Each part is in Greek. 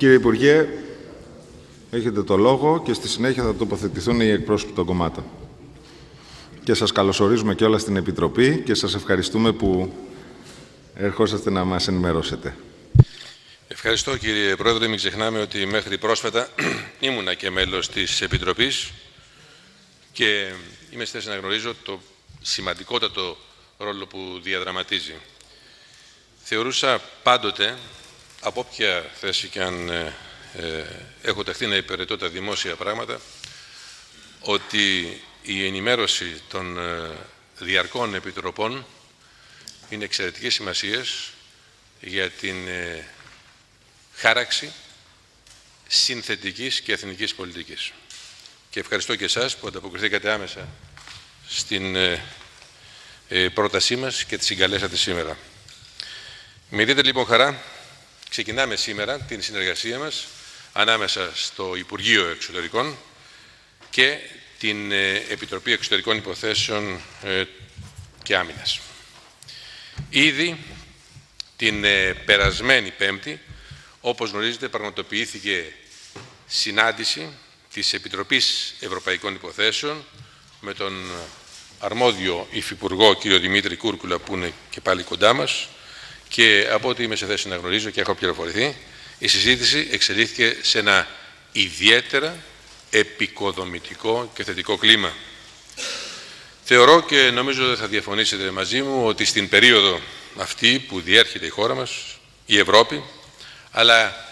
Κύριε Υπουργέ, έχετε το λόγο και στη συνέχεια θα τοποθετηθούν οι εκπρόσωποι των κομμάτων. Και σας καλωσορίζουμε κιόλας στην Επιτροπή και σας ευχαριστούμε που ερχόσαστε να μας ενημερώσετε. Ευχαριστώ, κύριε Πρόεδρε. Μην ξεχνάμε ότι μέχρι πρόσφατα ήμουνα και μέλος της Επιτροπής και είμαι στη θέση να γνωρίζω το σημαντικότατο ρόλο που διαδραματίζει. Θεωρούσα πάντοτε, από όποια θέση και αν έχω ταχθεί να υπηρετώ τα δημόσια πράγματα, ότι η ενημέρωση των διαρκών επιτροπών είναι εξαιρετικής σημασίας για την χάραξη συνθετικής και εθνικής πολιτικής. Και ευχαριστώ και εσάς που ανταποκριθήκατε άμεσα στην πρότασή μας και τη συγκαλέσατε σήμερα. Με ιδιαίτερη λοιπόν χαρά ξεκινάμε σήμερα την συνεργασία μας ανάμεσα στο Υπουργείο Εξωτερικών και την Επιτροπή Εξωτερικών Υποθέσεων και Άμυνας. Ήδη την περασμένη Πέμπτη, όπως γνωρίζετε, πραγματοποιήθηκε συνάντηση της Επιτροπής Ευρωπαϊκών Υποθέσεων με τον αρμόδιο υφυπουργό κ. Δημήτρη Κούρκουλα, που είναι και πάλι κοντά μας, και από ό,τι είμαι σε θέση να γνωρίζω και έχω πληροφορηθεί, η συζήτηση εξελίχθηκε σε ένα ιδιαίτερα επικοδομητικό και θετικό κλίμα. Θεωρώ και νομίζω δεν θα διαφωνήσετε μαζί μου ότι στην περίοδο αυτή που διέρχεται η χώρα μας, η Ευρώπη, αλλά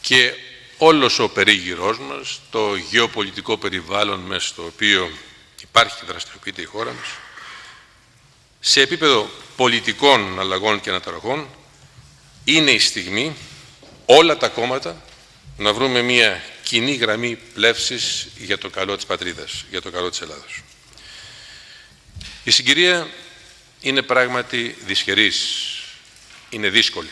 και όλος ο περίγυρός μας, το γεωπολιτικό περιβάλλον μέσα στο οποίο υπάρχει και δραστηριοποιείται η χώρα μας, σε επίπεδο πολιτικών αλλαγών και αναταραχών, είναι η στιγμή όλα τα κόμματα να βρούμε μια κοινή γραμμή πλεύσης για το καλό της πατρίδας, για το καλό της Ελλάδος. Η συγκυρία είναι πράγματι δυσχερής, είναι δύσκολη.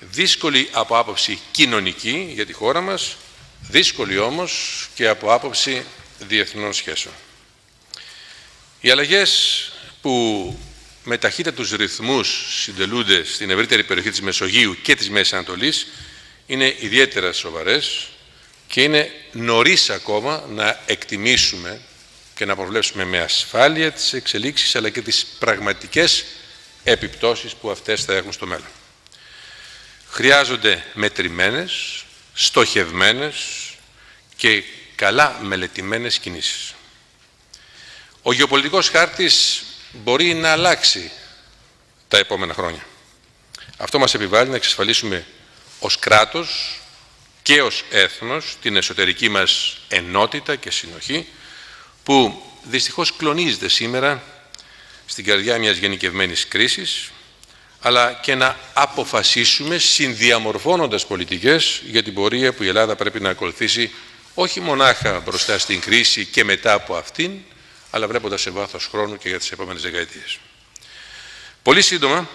Δύσκολη από άποψη κοινωνική για τη χώρα μας, δύσκολη όμως και από άποψη διεθνών σχέσεων. Οι αλλαγές που με ταχύτατους ρυθμούς συντελούνται στην ευρύτερη περιοχή της Μεσογείου και της Μέσης Ανατολής είναι ιδιαίτερα σοβαρές και είναι νωρίς ακόμα να εκτιμήσουμε και να προβλέψουμε με ασφάλεια τις εξελίξεις αλλά και τις πραγματικές επιπτώσεις που αυτές θα έχουν στο μέλλον. Χρειάζονται μετρημένες, στοχευμένες και καλά μελετημένες κινήσεις. Ο γεωπολιτικός χάρτης μπορεί να αλλάξει τα επόμενα χρόνια. Αυτό μας επιβάλλει να εξασφαλίσουμε ως κράτος και ως έθνος την εσωτερική μας ενότητα και συνοχή, που δυστυχώς κλονίζεται σήμερα στην καρδιά μιας γενικευμένης κρίσης, αλλά και να αποφασίσουμε συνδιαμορφώνοντας πολιτικές για την πορεία που η Ελλάδα πρέπει να ακολουθήσει, όχι μονάχα μπροστά στην κρίση και μετά από αυτήν, αλλά βλέποντας σε βάθος χρόνου και για τις επόμενες δεκαετίες. Πολύ σύντομα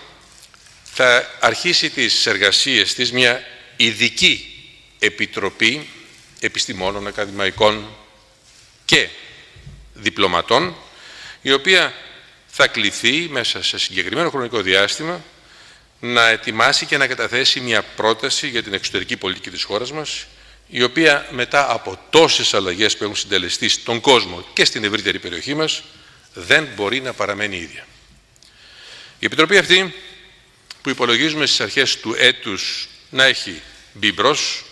θα αρχίσει τις εργασίες της μια ειδική επιτροπή επιστημόνων, ακαδημαϊκών και διπλωματών, η οποία θα κληθεί μέσα σε συγκεκριμένο χρονικό διάστημα να ετοιμάσει και να καταθέσει μια πρόταση για την εξωτερική πολιτική της χώρας μας, η οποία μετά από τόσες αλλαγές που έχουν συντελεστεί στον κόσμο και στην ευρύτερη περιοχή μας, δεν μπορεί να παραμένει ίδια. Η Επιτροπή αυτή, που υπολογίζουμε στις αρχές του έτους να έχει μπει μπρος,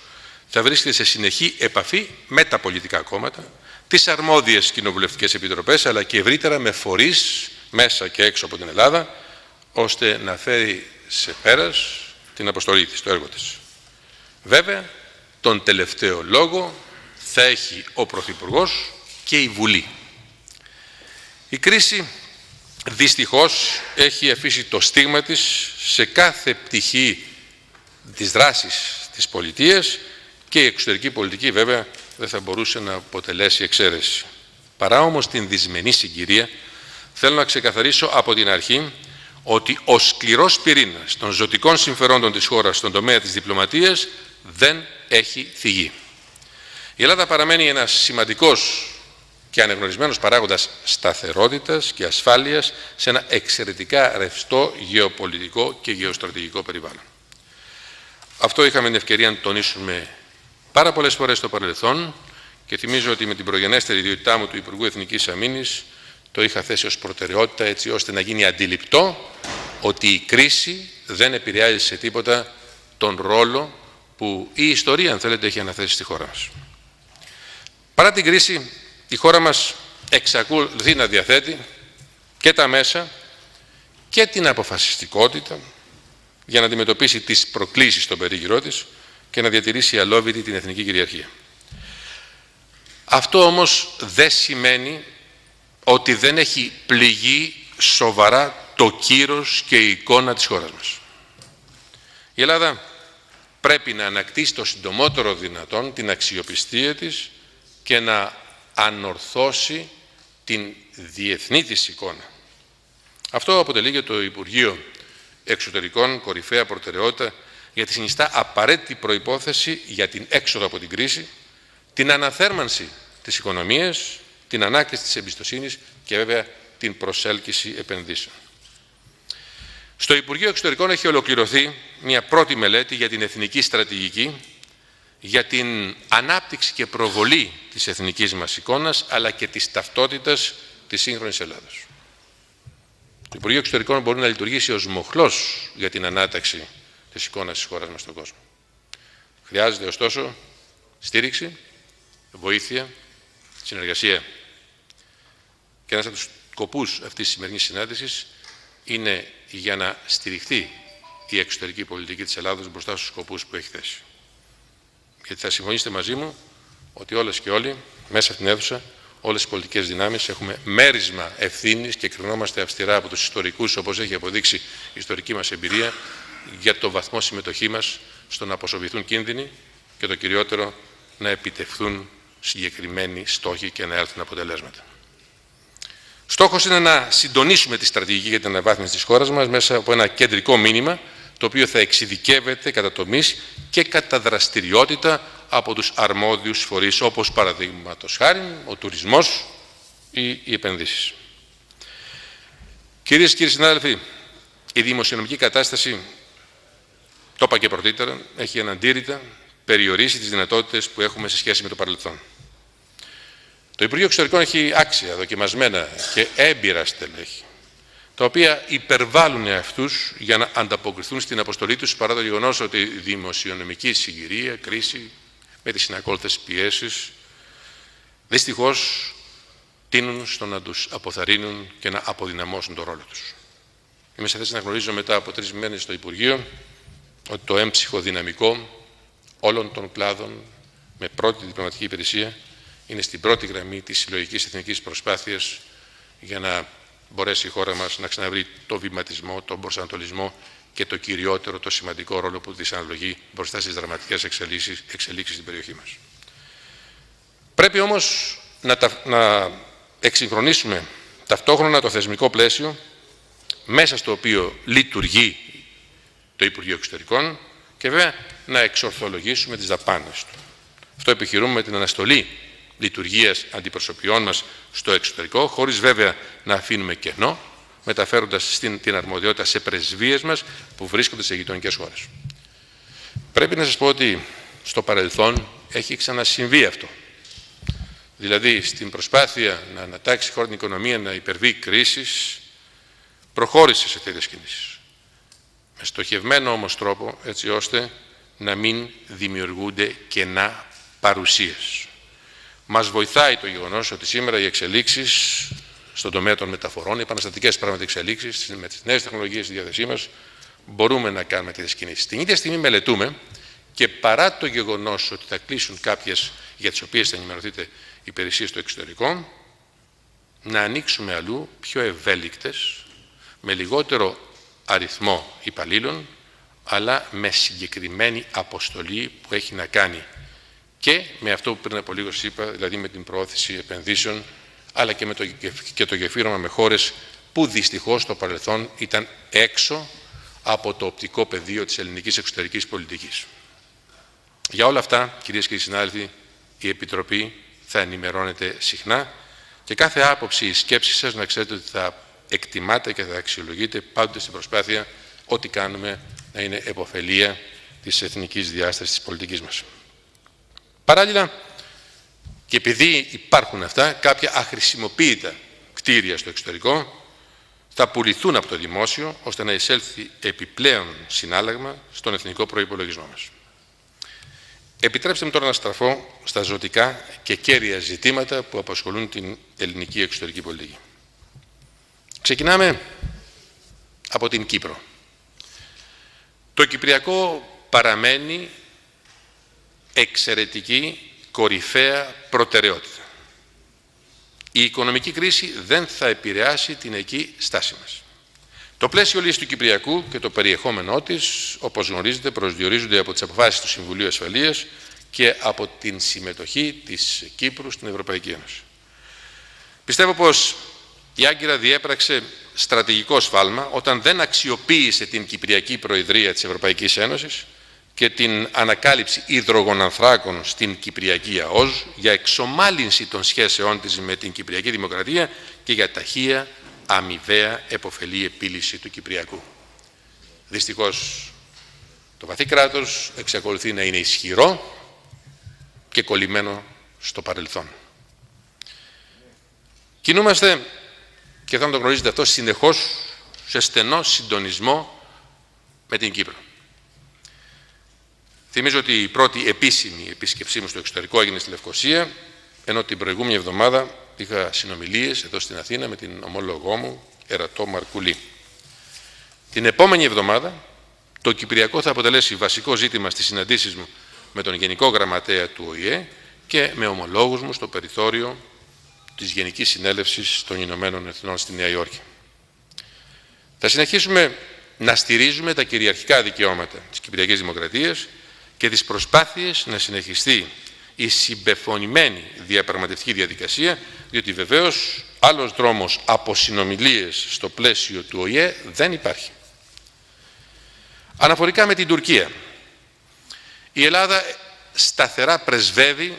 θα βρίσκεται σε συνεχή επαφή με τα πολιτικά κόμματα, τις αρμόδιες κοινοβουλευτικές επιτροπές, αλλά και ευρύτερα με φορείς μέσα και έξω από την Ελλάδα, ώστε να φέρει σε πέρας την αποστολή της, το έργο της. Βέβαια, τον τελευταίο λόγο θα έχει ο Πρωθυπουργός και η Βουλή. Η κρίση δυστυχώς έχει αφήσει το στίγμα της σε κάθε πτυχή της δράσης της πολιτείας και η εξωτερική πολιτική βέβαια δεν θα μπορούσε να αποτελέσει εξαίρεση. Παρά όμως την δυσμενή συγκυρία, θέλω να ξεκαθαρίσω από την αρχή ότι ο σκληρός πυρήνας των ζωτικών συμφερόντων της χώρας στον τομέα της διπλωματίας δεν έχει θυγεί. Η Ελλάδα παραμένει ένας σημαντικός και αναγνωρισμένος παράγοντας σταθερότητας και ασφάλειας σε ένα εξαιρετικά ρευστό γεωπολιτικό και γεωστρατηγικό περιβάλλον. Αυτό είχαμε την ευκαιρία να τονίσουμε πάρα πολλές φορές στο παρελθόν και θυμίζω ότι με την προγενέστερη ιδιότητά μου του Υπουργού Εθνικής Αμήνης το είχα θέσει ως προτεραιότητα, έτσι ώστε να γίνει αντιληπτό ότι η κρίση δεν επηρεάζει σε τίποτα τον ρόλο που η ιστορία, αν θέλετε, έχει αναθέσει στη χώρα μας. Παρά την κρίση, η χώρα μας εξακολουθεί να διαθέτει και τα μέσα και την αποφασιστικότητα για να αντιμετωπίσει τις προκλήσεις στον περίγυρό της και να διατηρήσει αλόβητη την εθνική κυριαρχία. Αυτό όμως δεν σημαίνει ότι δεν έχει πληγεί σοβαρά το κύρος και η εικόνα της χώρας μας. Η Ελλάδα πρέπει να ανακτήσει το συντομότερο δυνατόν την αξιοπιστία της και να ανορθώσει την διεθνή της εικόνα. Αυτό αποτελεί για το Υπουργείο Εξωτερικών κορυφαία προτεραιότητα, γιατί συνιστά απαραίτητη προϋπόθεση για την έξοδο από την κρίση, την αναθέρμανση της οικονομίας, την ανάκτηση της εμπιστοσύνης και βέβαια την προσέλκυση επενδύσεων. Στο Υπουργείο Εξωτερικών έχει ολοκληρωθεί μια πρώτη μελέτη για την εθνική στρατηγική, για την ανάπτυξη και προβολή της εθνικής μας εικόνας, αλλά και της ταυτότητας της σύγχρονης Ελλάδας. Το Υπουργείο Εξωτερικών μπορεί να λειτουργήσει ως μοχλός για την ανάταξη της εικόνας της χώρας μας στον κόσμο. Χρειάζεται ωστόσο στήριξη, βοήθεια, συνεργασία. Και ένας από τους σκοπούς αυτής της σημερινής συνάντησης είναι για να στηριχθεί η εξωτερική πολιτική της Ελλάδας μπροστά στους σκοπούς που έχει θέσει. Γιατί θα συμφωνήσετε μαζί μου ότι όλες και όλοι, μέσα από την αίθουσα, όλες οι πολιτικές δυνάμεις έχουμε μέρισμα ευθύνης και κρινόμαστε αυστηρά από τους ιστορικούς, όπως έχει αποδείξει η ιστορική μας εμπειρία, για το βαθμό συμμετοχή μας στο να αποσοβηθούν κίνδυνοι και το κυριότερο να επιτευχθούν συγκεκριμένοι στόχοι και να έρθουν αποτελέσματα. Στόχος είναι να συντονίσουμε τη στρατηγική για την αναβάθμιση της χώρας μας μέσα από ένα κεντρικό μήνυμα, το οποίο θα εξειδικεύεται κατά τομείς και κατά δραστηριότητα από τους αρμόδιους φορείς, όπως παραδείγματος χάριν ο τουρισμός ή οι επενδύσεις. Κυρίες και κύριοι συνάδελφοι, η δημοσιονομική κατάσταση, το είπα και πρωτήτερα, έχει αναντήρητα περιορίσει τις δυνατότητες που έχουμε σε σχέση με το παρελθόν. Το Υπουργείο Εξωτερικών έχει άξια, δοκιμασμένα και έμπειρα στελέχη, τα οποία υπερβάλλουν αυτούς για να ανταποκριθούν στην αποστολή τους, παρά το γεγονός ότι η δημοσιονομική συγκυρία, κρίση, με τις συνακόλουθες πιέσεις, δυστυχώς τείνουν στο να τους αποθαρρύνουν και να αποδυναμώσουν τον ρόλο τους. Είμαι σε θέση να γνωρίζω μετά από 3 μήνες στο Υπουργείο ότι το έμψυχο δυναμικό όλων των κλάδων με πρώτη διπλωματική υπηρεσία είναι στην πρώτη γραμμή της συλλογικής εθνικής προσπάθειας για να μπορέσει η χώρα μας να ξαναβρει το βηματισμό, τον προσανατολισμό και το κυριότερο, το σημαντικό ρόλο που της αναλογεί μπροστά στις δραματικές εξελίξεις στην περιοχή μας. Πρέπει όμως να εξυγχρονίσουμε ταυτόχρονα το θεσμικό πλαίσιο μέσα στο οποίο λειτουργεί το Υπουργείο Εξωτερικών και βέβαια να εξορθολογήσουμε τις δαπάνες του. Αυτό επιχειρούμε με την αναστολή λειτουργίας αντιπροσωπιών μας στο εξωτερικό, χωρίς βέβαια να αφήνουμε κενό, μεταφέροντας την αρμοδιότητα σε πρεσβείες μας που βρίσκονται σε γειτονικές χώρες. Πρέπει να σας πω ότι στο παρελθόν έχει ξανασυμβεί αυτό. Δηλαδή, στην προσπάθεια να ανατάξει η χώρα την οικονομία, να υπερβεί κρίσεις, προχώρησε σε τέτοιες κινήσεις. Με στοχευμένο όμως τρόπο, έτσι ώστε να μην δημιουργούνται κενά παρουσίας. Μας βοηθάει το γεγονός ότι σήμερα οι εξελίξεις στον τομέα των μεταφορών, οι επαναστατικές πράγματι εξελίξεις, με τις νέες τεχνολογίες στη διάθεσή μας, μπορούμε να κάνουμε τέτοιες κινήσεις. Την ίδια στιγμή μελετούμε και παρά το γεγονός ότι θα κλείσουν κάποιες για τις οποίες θα ενημερωθείτε υπηρεσίες στο εξωτερικό, να ανοίξουμε αλλού πιο ευέλικτες, με λιγότερο αριθμό υπαλλήλων, αλλά με συγκεκριμένη αποστολή που έχει να κάνει και με αυτό που πριν από λίγο σας είπα, δηλαδή με την προώθηση επενδύσεων, αλλά και το γεφύρωμα με χώρες που δυστυχώς στο παρελθόν ήταν έξω από το οπτικό πεδίο της ελληνικής εξωτερικής πολιτικής. Για όλα αυτά, κυρίες και κύριοι συνάδελφοι, η Επιτροπή θα ενημερώνεται συχνά και κάθε άποψη ή σκέψη σας να ξέρετε ότι θα εκτιμάτε και θα αξιολογείτε πάντοτε στην προσπάθεια ό,τι κάνουμε να είναι επωφελία της εθνικής διάστασης της πολιτικής μας. Παράλληλα, και επειδή υπάρχουν αυτά, κάποια αχρησιμοποιητά κτίρια στο εξωτερικό θα πουληθούν από το δημόσιο, ώστε να εισέλθει επιπλέον συνάλλαγμα στον εθνικό προϋπολογισμό μας. Επιτρέψτε μου τώρα να στραφώ στα ζωτικά και κέρια ζητήματα που απασχολούν την ελληνική εξωτερική πολιτική. Ξεκινάμε από την Κύπρο. Το Κυπριακό παραμένει εξαιρετική, κορυφαία προτεραιότητα. Η οικονομική κρίση δεν θα επηρεάσει την εκεί στάση μας. Το πλαίσιο λύσης του Κυπριακού και το περιεχόμενό της, όπως γνωρίζετε, προσδιορίζονται από τις αποφάσεις του Συμβουλίου Ασφαλείας και από την συμμετοχή της Κύπρου στην Ευρωπαϊκή Ένωση. Πιστεύω πως η Άγκυρα διέπραξε στρατηγικό σφάλμα όταν δεν αξιοποίησε την Κυπριακή Προεδρία της Ευρωπαϊκής Ένωσης και την ανακάλυψη υδρογονανθράκων στην Κυπριακή ΑΟΣ για εξομάλυνση των σχέσεών της με την Κυπριακή Δημοκρατία και για ταχεία, αμοιβαία, επωφελή επίλυση του Κυπριακού. Δυστυχώς, το βαθύ κράτος εξακολουθεί να είναι ισχυρό και κολλημένο στο παρελθόν. Κινούμαστε, και θα το γνωρίζετε αυτό, συνεχώς σε στενό συντονισμό με την Κύπρο. Θυμίζω ότι η πρώτη επίσημη επίσκεψή μου στο εξωτερικό έγινε στη Λευκοσία, ενώ την προηγούμενη εβδομάδα είχα συνομιλίες εδώ στην Αθήνα με την ομόλογό μου, Ερατό Μαρκουλή. Την επόμενη εβδομάδα το Κυπριακό θα αποτελέσει βασικό ζήτημα στις συναντήσεις μου με τον Γενικό Γραμματέα του ΟΗΕ και με ομολόγους μου στο περιθώριο της Γενικής Συνέλευσης των Ηνωμένων Εθνών στη Νέα Υόρκη. Θα συνεχίσουμε να στηρίζουμε τα κυριαρχικά δικαιώματα της Κυπριακής Δημοκρατίας και τις προσπάθειες να συνεχιστεί η συμπεφωνημένη διαπραγματευτική διαδικασία, διότι βεβαίως άλλος δρόμος από συνομιλίες στο πλαίσιο του ΟΗΕ δεν υπάρχει. Αναφορικά με την Τουρκία, η Ελλάδα σταθερά πρεσβεύει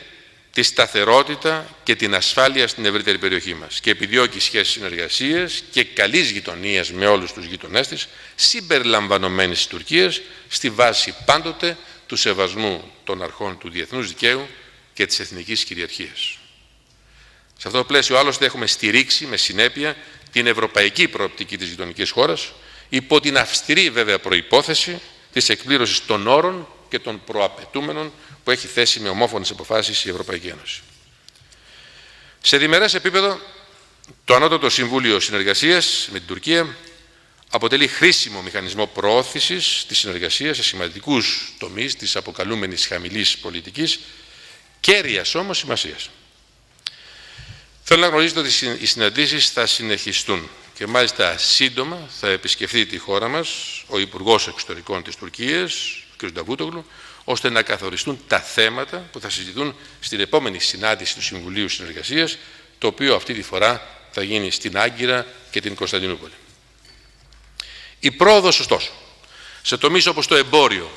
τη σταθερότητα και την ασφάλεια στην ευρύτερη περιοχή μας και επιδιώκει σχέσεις συνεργασίας και καλής γειτονίας με όλους τους γειτονές της, συμπεριλαμβανομένης της Τουρκίας, στη βάση πάντοτε του σεβασμού των αρχών του διεθνούς δικαίου και της εθνικής κυριαρχίας. Σε αυτό το πλαίσιο, άλλωστε, έχουμε στηρίξει με συνέπεια την ευρωπαϊκή προοπτική της γειτονικής χώρας, υπό την αυστηρή βέβαια προϋπόθεση της εκπλήρωσης των όρων και των προαπαιτούμενων που έχει θέσει με ομόφωνες αποφάσεις η Ευρωπαϊκή Ένωση. Σε διμερές επίπεδο, το Ανώτατο Συμβούλιο Συνεργασίας με την Τουρκία αποτελεί χρήσιμο μηχανισμό προώθησης της συνεργασίας σε σημαντικούς τομείς της αποκαλούμενης χαμηλής πολιτικής, κέρυας όμως σημασίας. Θέλω να γνωρίζετε ότι οι συναντήσεις θα συνεχιστούν και μάλιστα σύντομα θα επισκεφθεί τη χώρα μας ο Υπουργός Εξωτερικών της Τουρκίας, ο κ. Νταβούτογλου, ώστε να καθοριστούν τα θέματα που θα συζητούν στην επόμενη συνάντηση του Συμβουλίου Συνεργασίας, το οποίο αυτή τη φορά θα γίνει στην Άγκυρα και την Κωνσταντινούπολη. Η πρόοδος, ωστόσο, σε τομείς όπως το εμπόριο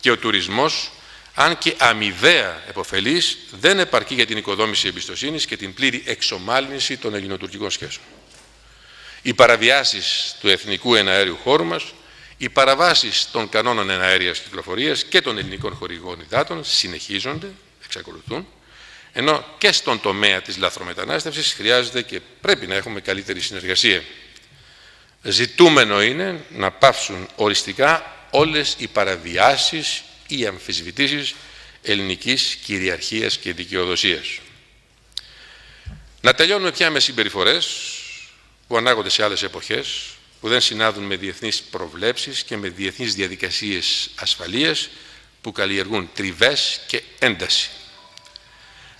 και ο τουρισμός, αν και αμοιβαία επωφελής, δεν επαρκεί για την οικοδόμηση εμπιστοσύνης και την πλήρη εξομάλυνση των ελληνοτουρκικών σχέσεων. Οι παραβιάσεις του εθνικού εναέριου χώρου μας, οι παραβάσεις των κανόνων εναέριας κυκλοφορίας και των ελληνικών χορηγών υδάτων συνεχίζονται, εξακολουθούν, ενώ και στον τομέα της λαθρομετανάστευσης χρειάζεται και πρέπει να έχουμε καλύτερη συνεργασία. Ζητούμενο είναι να πάυσουν οριστικά όλες οι παραβιάσεις ή αμφισβητήσεις ελληνικής κυριαρχίας και δικαιοδοσίας. Να τελειώνουμε πια με συμπεριφορές που ανάγονται σε άλλες εποχές, που δεν συνάδουν με διεθνείς προβλέψεις και με διεθνείς διαδικασίες ασφαλείας που καλλιεργούν τριβές και ένταση.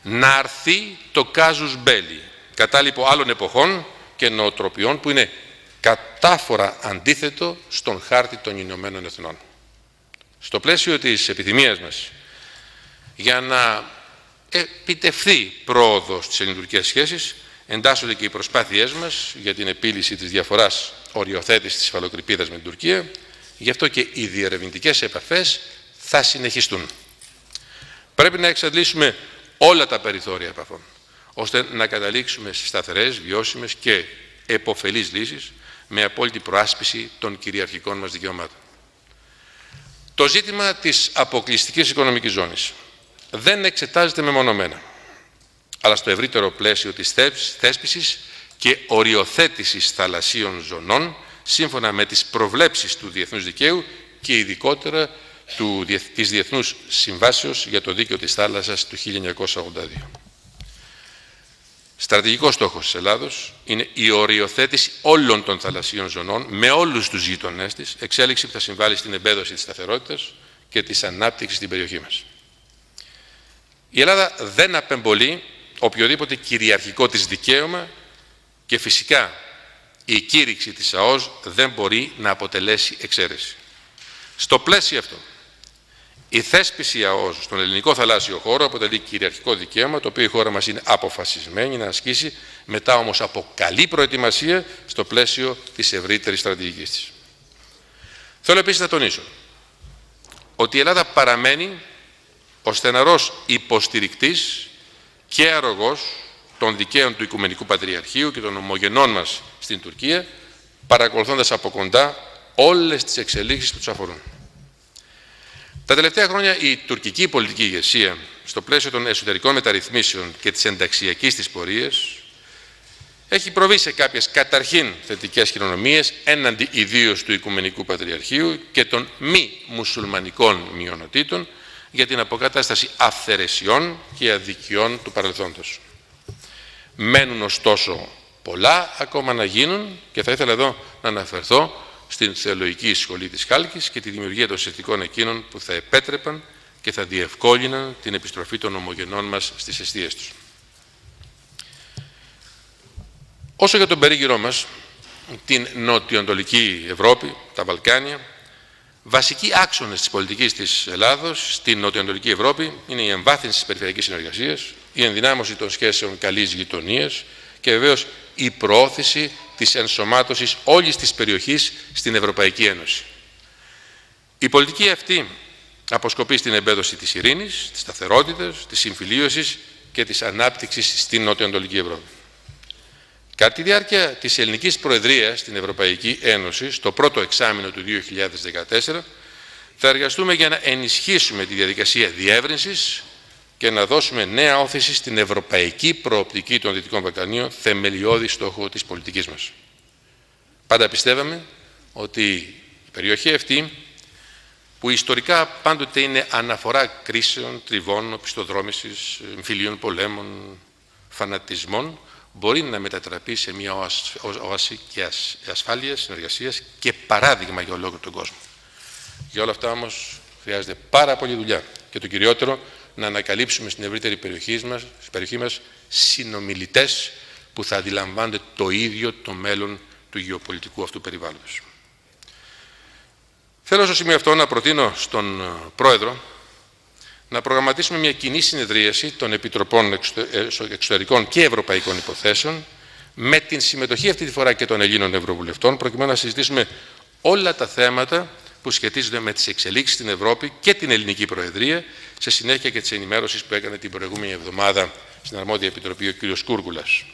Να αρθεί το κάζους μπέλι, κατάλοιπο άλλων εποχών και νοοτροπιών που είναι κατάφορα αντίθετο στον χάρτη των Ηνωμένων Εθνών. Στο πλαίσιο της επιθυμίας μας για να επιτευχθεί πρόοδος στις ελληνοτουρκικές σχέσεις, εντάσσονται και οι προσπάθειές μας για την επίλυση της διαφοράς οριοθέτησης της υφαλοκρηπίδας με την Τουρκία, γι' αυτό και οι διερευνητικές επαφές θα συνεχιστούν. Πρέπει να εξαντλήσουμε όλα τα περιθώρια επαφών, ώστε να καταλήξουμε σε σταθερές, βιώσιμες και επωφελείς λύσεις με απόλυτη προάσπιση των κυριαρχικών μας δικαιωμάτων. Το ζήτημα της αποκλειστικής οικονομικής ζώνης δεν εξετάζεται μεμονωμένα, αλλά στο ευρύτερο πλαίσιο της θέσπισης και οριοθέτησης θαλασσίων ζωνών, σύμφωνα με τις προβλέψεις του διεθνούς δικαίου και ειδικότερα της Διεθνούς Συμβάσεως για το Δίκαιο της Θάλασσας του 1982. Στρατηγικός στόχος της Ελλάδος είναι η οριοθέτηση όλων των θαλασσίων ζωνών με όλους τους γείτονές της, εξέλιξη που θα συμβάλλει στην εμπέδωση της σταθερότητας και της ανάπτυξης στην περιοχή μας. Η Ελλάδα δεν απεμπολεί οποιοδήποτε κυριαρχικό της δικαίωμα και φυσικά η κήρυξη της ΑΟΣ δεν μπορεί να αποτελέσει εξαίρεση. Στο πλαίσιο αυτό, η θέσπιση ΑΟΣ στον ελληνικό θαλάσσιο χώρο αποτελεί κυριαρχικό δικαίωμα, το οποίο η χώρα μας είναι αποφασισμένη να ασκήσει, μετά όμως από καλή προετοιμασία στο πλαίσιο της ευρύτερης στρατηγικής της. Θέλω επίσης να τονίσω ότι η Ελλάδα παραμένει ο στεναρός υποστηρικτής και αρρωγός των δικαίων του Οικουμενικού Πατριαρχείου και των ομογενών μας στην Τουρκία, παρακολουθώντας από κοντά όλες τις εξελίξεις που τους αφορούν. Τα τελευταία χρόνια η τουρκική πολιτική ηγεσία, στο πλαίσιο των εσωτερικών μεταρρυθμίσεων και της ενταξιακής της πορείας, έχει προβεί σε κάποιες καταρχήν θετικές χειρονομίες έναντι ιδίως του Οικουμενικού Πατριαρχείου και των μη μουσουλμανικών μειονοτήτων για την αποκατάσταση αυθαιρεσιών και αδικιών του παρελθόντος. Μένουν ωστόσο πολλά ακόμα να γίνουν και θα ήθελα εδώ να αναφερθώ στην Θεολογική Σχολή της Χάλκης και τη δημιουργία των συνθηκών εκείνων που θα επέτρεπαν και θα διευκόλυναν την επιστροφή των ομογενών μας στις αιστείες τους. Όσο για τον περίγυρό μας, την νοτιοανατολική Ευρώπη, τα Βαλκάνια, βασικοί άξονες της πολιτικής της Ελλάδος στην νοτιοανατολική Ευρώπη είναι η εμβάθυνση της περιφερειακής συνεργασίας, η ενδυνάμωση των σχέσεων καλής γειτονίας και βεβαίως η προώθηση της ενσωμάτωσης όλης της περιοχής στην Ευρωπαϊκή Ένωση. Η πολιτική αυτή αποσκοπεί στην εμπέδωση της ειρήνης, της σταθερότητας, της συμφιλίωσης και της ανάπτυξης στην νοτιοανατολική Ευρώπη. Κατά τη διάρκεια της ελληνικής προεδρίας στην Ευρωπαϊκή Ένωση, στο πρώτο εξάμηνο του 2014, θα εργαστούμε για να ενισχύσουμε τη διαδικασία διεύρυνσης και να δώσουμε νέα όθηση στην ευρωπαϊκή προοπτική των Δυτικών Βαλκανίων, θεμελιώδη στόχο της πολιτικής μας. Πάντα πιστεύαμε ότι η περιοχή αυτή, που ιστορικά πάντοτε είναι αναφορά κρίσεων, τριβών, οπισθοδρόμησης, εμφυλίων πολέμων, φανατισμών, μπορεί να μετατραπεί σε μια όαση και ασφάλειας, συνεργασίας και παράδειγμα για ολόκληρο τον κόσμο. Για όλα αυτά όμως χρειάζεται πάρα πολλή δουλειά και το κυριότερο να ανακαλύψουμε στην ευρύτερη περιοχή μας συνομιλητές που θα αντιλαμβάνονται το ίδιο το μέλλον του γεωπολιτικού αυτού περιβάλλοντος. Θέλω στο σημείο αυτό να προτείνω στον Πρόεδρο να προγραμματίσουμε μια κοινή συνεδρίαση των Επιτροπών Εξωτερικών και Ευρωπαϊκών Υποθέσεων με την συμμετοχή αυτή τη φορά και των Ελλήνων Ευρωβουλευτών, προκειμένου να συζητήσουμε όλα τα θέματα που σχετίζονται με τις εξελίξεις στην Ευρώπη και την Ελληνική Προεδρία, σε συνέχεια και της ενημέρωσης που έκανε την προηγούμενη εβδομάδα στην Αρμόδια Επιτροπή ο κ. Κούρκουλας.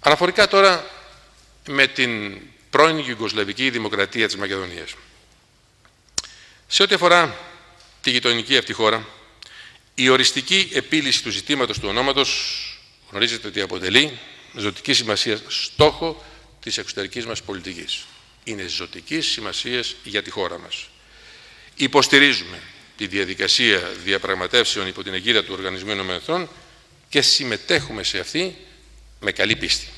Αναφορικά τώρα με την πρώην Ιουγκοσλαβική Δημοκρατία της Μακεδονίας. Σε ό,τι αφορά τη γειτονική αυτή χώρα, η οριστική επίλυση του ζητήματος του ονόματος γνωρίζετε ότι αποτελεί ζωτική σημασία στόχο της εξωτερικής μας πολιτικής. Είναι ζωτικής σημασίας για τη χώρα μας. Υποστηρίζουμε τη διαδικασία διαπραγματεύσεων υπό την αιγίδα του Οργανισμού Ηνωμένων Εθνών και συμμετέχουμε σε αυτή με καλή πίστη.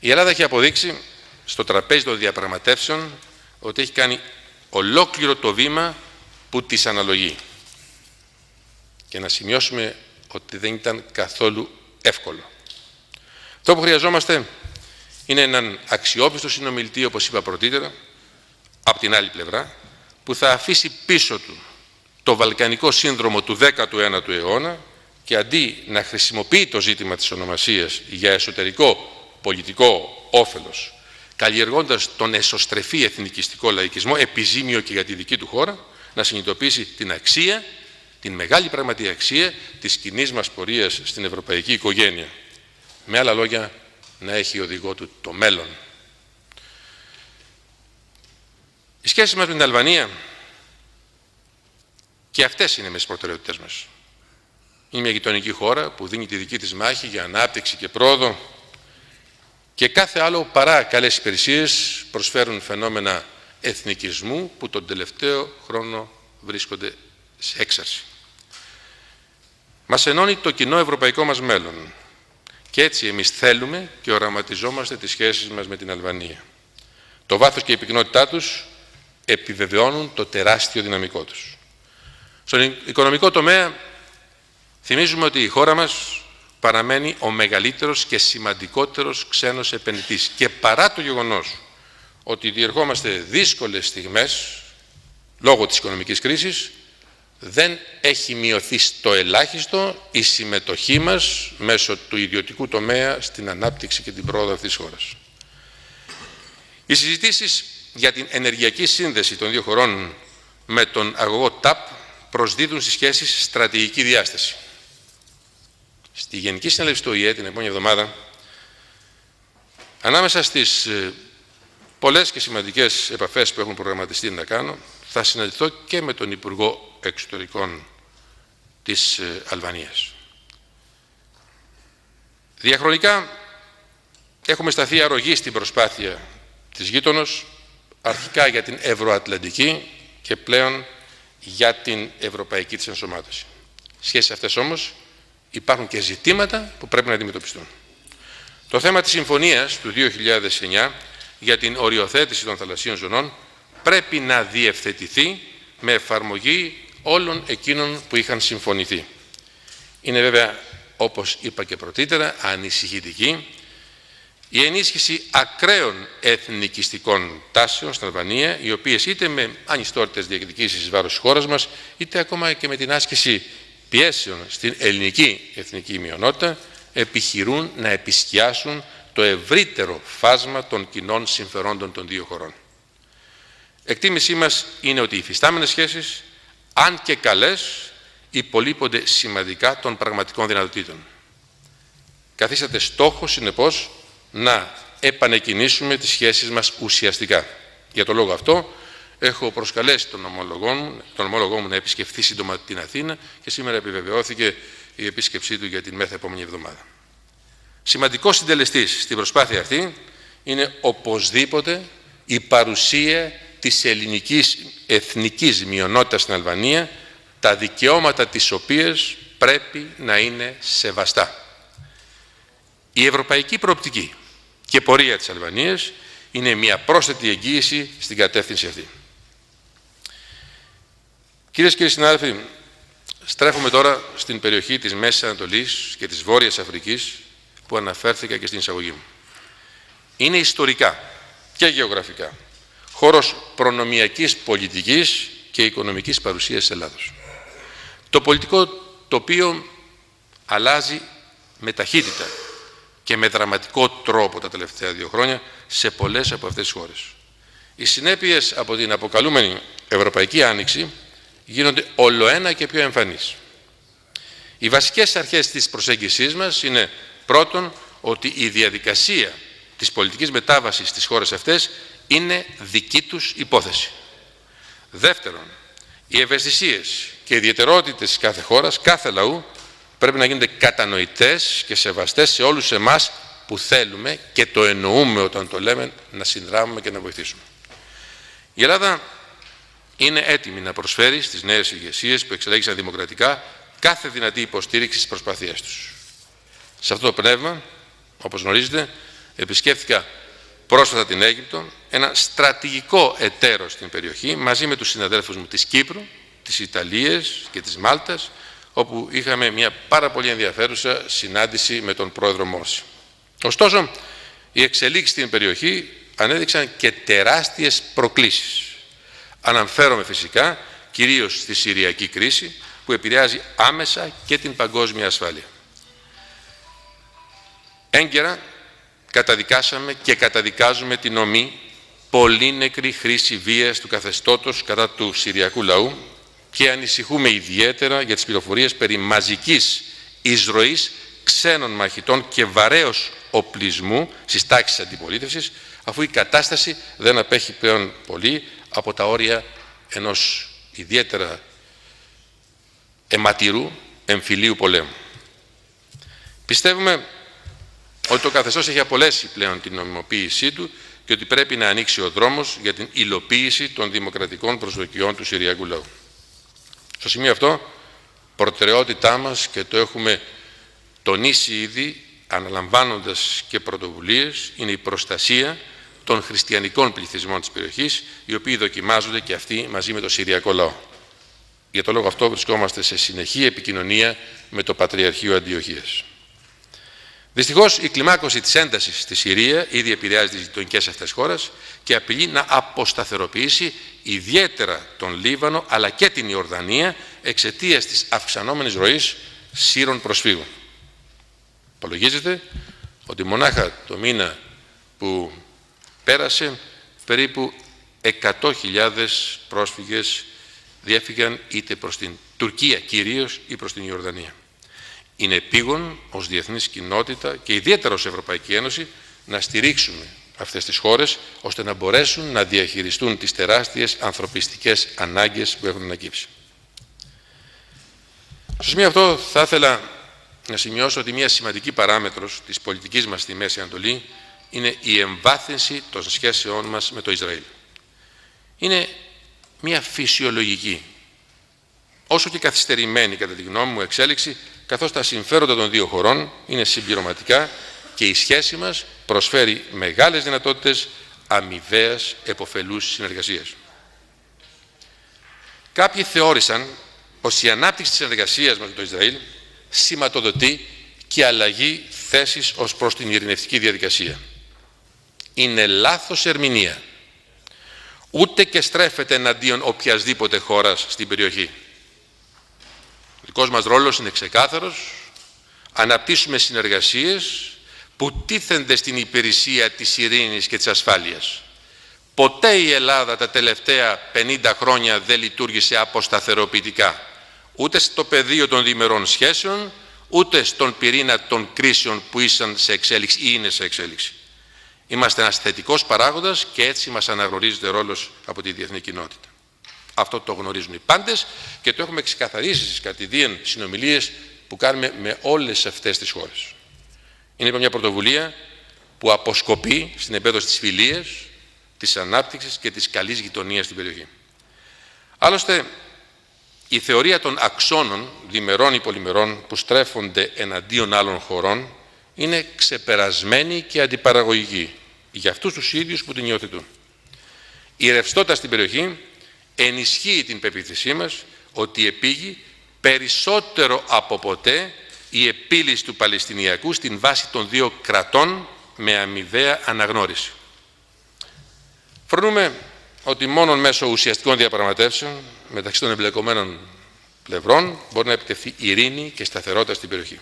Η Ελλάδα έχει αποδείξει στο τραπέζι των διαπραγματεύσεων ότι έχει κάνει ολόκληρο το βήμα που της αναλογεί. Και να σημειώσουμε ότι δεν ήταν καθόλου εύκολο. Αυτό που χρειαζόμαστε είναι έναν αξιόπιστο συνομιλητή, όπως είπα πρωτήτερα, από την άλλη πλευρά, που θα αφήσει πίσω του το βαλκανικό σύνδρομο του 19ου αιώνα και αντί να χρησιμοποιεί το ζήτημα της ονομασίας για εσωτερικό πολιτικό όφελος, καλλιεργώντας τον εσωστρεφή εθνικιστικό λαϊκισμό, επιζήμιο και για τη δική του χώρα, να συνειδητοποιήσει την αξία, την μεγάλη πραγματική αξία της κοινής μας πορείας στην ευρωπαϊκή οικογένεια. Με άλλα λόγια, να έχει οδηγό του το μέλλον. Η Οι σχέσεις μας με την Αλβανία και αυτές είναι με τις προτεραιότητες μας. Είναι μια γειτονική χώρα που δίνει τη δική της μάχη για ανάπτυξη και πρόοδο και κάθε άλλο παρά καλές υπηρεσίες προσφέρουν φαινόμενα εθνικισμού που τον τελευταίο χρόνο βρίσκονται σε έξαρση. Μας ενώνει το κοινό ευρωπαϊκό μας μέλλον και έτσι εμείς θέλουμε και οραματιζόμαστε τις σχέσεις μας με την Αλβανία. Το βάθος και η πυκνότητά τους επιβεβαιώνουν το τεράστιο δυναμικό τους. Στον οικονομικό τομέα θυμίζουμε ότι η χώρα μας παραμένει ο μεγαλύτερος και σημαντικότερος ξένος επενδυτής και παρά το γεγονός ότι διερχόμαστε δύσκολες στιγμές λόγω της οικονομικής κρίσης, δεν έχει μειωθεί στο ελάχιστο η συμμετοχή μας μέσω του ιδιωτικού τομέα στην ανάπτυξη και την πρόοδο αυτής της χώρας. Οι συζητήσεις για την ενεργειακή σύνδεση των δύο χωρών με τον αγωγό TAP προσδίδουν στις σχέσεις στρατηγική διάσταση. Στη Γενική Συνέλευση του ΟΗΕ την επόμενη εβδομάδα, ανάμεσα στις πολλές και σημαντικές επαφές που έχουν προγραμματιστεί να κάνω, θα συναντηθώ και με τον Υπουργό Εξωτερικών της Αλβανίας. Διαχρονικά έχουμε σταθεί αρρωγοί στην προσπάθεια της γείτονος, αρχικά για την ευρωατλαντική και πλέον για την ευρωπαϊκή της ενσωμάτωση. Σχέσεις αυτές όμως υπάρχουν και ζητήματα που πρέπει να αντιμετωπιστούν. Το θέμα της συμφωνίας του 2009 για την οριοθέτηση των θαλασσίων ζωνών πρέπει να διευθετηθεί με εφαρμογή όλων εκείνων που είχαν συμφωνηθεί. Είναι βέβαια, όπως είπα και πρωτήτερα, ανησυχητική η ενίσχυση ακραίων εθνικιστικών τάσεων στην Αλβανία, οι οποίες είτε με ανιστόρητες διεκδικήσεις εις βάρος της χώρας μας, είτε ακόμα και με την άσκηση πιέσεων στην ελληνική εθνική μειονότητα, επιχειρούν να επισκιάσουν το ευρύτερο φάσμα των κοινών συμφερόντων των δύο χωρών. Εκτίμησή μας είναι ότι οι υφιστάμενες σχέσεις, αν και καλές, υπολείπονται σημαντικά των πραγματικών δυνατοτήτων. Καθίσταται στόχο, συνεπώς, να επανεκκινήσουμε τις σχέσεις μας ουσιαστικά. Για τον λόγο αυτό, έχω προσκαλέσει τον ομόλογό μου να επισκεφθεί σύντομα την Αθήνα και σήμερα επιβεβαιώθηκε η επίσκεψή του για την μέθα επόμενη εβδομάδα. Σημαντικός συντελεστής στην προσπάθεια αυτή είναι οπωσδήποτε η παρουσία της ελληνικής εθνικής μειονότητας στην Αλβανία, τα δικαιώματα της οποίας πρέπει να είναι σεβαστά. Η ευρωπαϊκή προοπτική και πορεία της Αλβανίας είναι μια πρόσθετη εγγύηση στην κατεύθυνση αυτή. Κυρίες και κύριοι συνάδελφοι, στρέφουμε τώρα στην περιοχή της Μέσης Ανατολής και της Βόρειας Αφρικής που αναφέρθηκα και στην εισαγωγή μου. Είναι ιστορικά και γεωγραφικά χώρος προνομιακής πολιτικής και οικονομικής παρουσίας της Ελλάδος. Το πολιτικό τοπίο αλλάζει με ταχύτητα και με δραματικό τρόπο τα τελευταία 2 χρόνια σε πολλές από αυτές τις χώρες. Οι συνέπειες από την αποκαλούμενη Ευρωπαϊκή Άνοιξη γίνονται ολοένα και πιο εμφανείς. Οι βασικές αρχές της προσέγγισής μας είναι πρώτον ότι η διαδικασία της πολιτικής μετάβασης στις χώρες αυτές είναι δική τους υπόθεση. Δεύτερον, οι ευαισθησίες και οι ιδιαιτερότητες της κάθε χώρας, κάθε λαού, πρέπει να γίνονται κατανοητές και σεβαστές σε όλους εμάς που θέλουμε και το εννοούμε όταν το λέμε να συνδράμουμε και να βοηθήσουμε. Η Ελλάδα είναι έτοιμη να προσφέρει στις νέες ηγεσίες που εξελέγησαν δημοκρατικά κάθε δυνατή υποστήριξη στις προσπάθειές τους. Σε αυτό το πνεύμα, όπως γνωρίζετε, επισκέφθηκα πρόσφατα την Αίγυπτο, ένα στρατηγικό εταίρο στην περιοχή, μαζί με τους συναδέλφους μου της Κύπρου, της Ιταλίας και της Μάλτας, όπου είχαμε μια πάρα πολύ ενδιαφέρουσα συνάντηση με τον πρόεδρο Μόρση. Ωστόσο, οι εξελίξεις στην περιοχή ανέδειξαν και τεράστιες προκλήσεις. Αναφέρομαι φυσικά κυρίως στη Συριακή κρίση, που επηρεάζει άμεσα και την παγκόσμια ασφάλεια. Έγκαιρα καταδικάσαμε και καταδικάζουμε την ομή πολύ νεκρή χρήση βίας του καθεστώτος κατά του Συριακού λαού και ανησυχούμε ιδιαίτερα για τις πληροφορίες περί μαζικής εισρωής ξένων μαχητών και βαρέως οπλισμού στις τάξεις αντιπολίτευσης, αφού η κατάσταση δεν απέχει πλέον πολύ από τα όρια ενός ιδιαίτερα αιματηρού εμφυλίου πολέμου. Πιστεύουμε ότι το καθεστώς έχει απολέσει πλέον την νομιμοποίησή του και ότι πρέπει να ανοίξει ο δρόμος για την υλοποίηση των δημοκρατικών προσδοκιών του Συριακού λαού. Στο σημείο αυτό, προτεραιότητά μας, και το έχουμε τονίσει ήδη αναλαμβάνοντας και πρωτοβουλίες, είναι η προστασία των χριστιανικών πληθυσμών της περιοχής, οι οποίοι δοκιμάζονται και αυτοί μαζί με το Συριακό λαό. Για τον λόγο αυτό βρισκόμαστε σε συνεχή επικοινωνία με το Πατριαρχείο Αντιοχίας. Δυστυχώς, η κλιμάκωση της έντασης στη Συρία ήδη επηρεάζει τις γειτονικές αυτές χώρες και απειλεί να αποσταθεροποιήσει ιδιαίτερα τον Λίβανο αλλά και την Ιορδανία εξαιτίας της αυξανόμενης ροής Σύρων προσφύγων. Υπολογίζεται ότι μονάχα το μήνα που πέρασε περίπου 100.000 πρόσφυγες διέφυγαν είτε προς την Τουρκία κυρίως ή προς την Ιορδανία. Είναι επίγον ως διεθνής κοινότητα και ιδιαίτερα ως Ευρωπαϊκή Ένωση να στηρίξουμε αυτές τις χώρες ώστε να μπορέσουν να διαχειριστούν τις τεράστιες ανθρωπιστικές ανάγκες που έχουν ανακύψει. Στο σημείο αυτό θα ήθελα να σημειώσω ότι μια σημαντική παράμετρος της πολιτικής μας στη Μέση Ανατολή είναι η εμβάθυνση των σχέσεών μας με το Ισραήλ. Είναι μια φυσιολογική, όσο και καθυστερημένη κατά τη γνώμη μου εξέλιξη, καθώς τα συμφέροντα των δύο χωρών είναι συμπληρωματικά και η σχέση μας προσφέρει μεγάλες δυνατότητες αμοιβαίας επωφελούς συνεργασίας. Κάποιοι θεώρησαν πως η ανάπτυξη της συνεργασίας μας με το Ισραήλ σηματοδοτεί και αλλαγή θέσης ως προς την ειρηνευτική διαδικασία. Είναι λάθος ερμηνεία. Ούτε και στρέφεται εναντίον οποιασδήποτε χώρας στην περιοχή. Ο δικός μας ρόλος είναι ξεκάθαρος. Αναπτύσσουμε συνεργασίες που τίθενται στην υπηρεσία της ειρήνης και της ασφάλειας. Ποτέ η Ελλάδα τα τελευταία 50 χρόνια δεν λειτουργήσε αποσταθεροποιητικά. Ούτε στο πεδίο των διμερών σχέσεων, ούτε στον πυρήνα των κρίσεων που ήσαν σε εξέλιξη ή είναι σε εξέλιξη. Είμαστε ένας θετικός παράγοντας και έτσι μας αναγνωρίζεται ρόλος από τη διεθνή κοινότητα. Αυτό το γνωρίζουν οι πάντες και το έχουμε ξεκαθαρίσει στις κατηδίαν συνομιλίες που κάνουμε με όλες αυτές τις χώρες. Είναι λοιπόν μια πρωτοβουλία που αποσκοπεί στην επέδοση της φιλίας, της ανάπτυξης και της καλής γειτονίας στην περιοχή. Άλλωστε, η θεωρία των αξώνων, διμερών ή πολυμερών, που στρέφονται εναντίον άλλων χωρών, είναι ξεπερασμένη και αντιπαραγωγική για αυτούς τους ίδιους που την υιοθετούν. Η ρευστότητα στην περιοχή ενισχύει την πεποίθησή μας ότι επήγει περισσότερο από ποτέ η επίλυση του Παλαιστινιακού στην βάση των δύο κρατών με αμοιβαία αναγνώριση. Φρονούμε ότι μόνο μέσω ουσιαστικών διαπραγματεύσεων μεταξύ των εμπλεκομένων πλευρών μπορεί να επιτευχθεί ειρήνη και σταθερότητα στην περιοχή.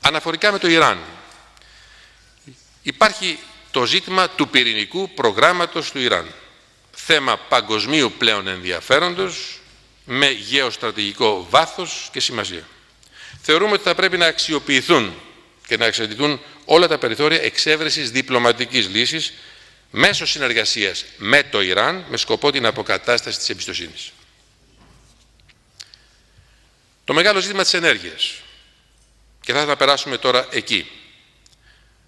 Αναφορικά με το Ιράν, υπάρχει το ζήτημα του πυρηνικού προγράμματος του Ιράν. Θέμα παγκοσμίου πλέον ενδιαφέροντος, με γεωστρατηγικό βάθος και σημασία. Θεωρούμε ότι θα πρέπει να αξιοποιηθούν και να εξαντληθούν όλα τα περιθώρια εξέβρεσης διπλωματικής λύσης μέσω συνεργασίας με το Ιράν με σκοπό την αποκατάσταση της εμπιστοσύνης. Το μεγάλο ζήτημα της ενέργειας. Και θα ήθελα να περάσουμε τώρα εκεί.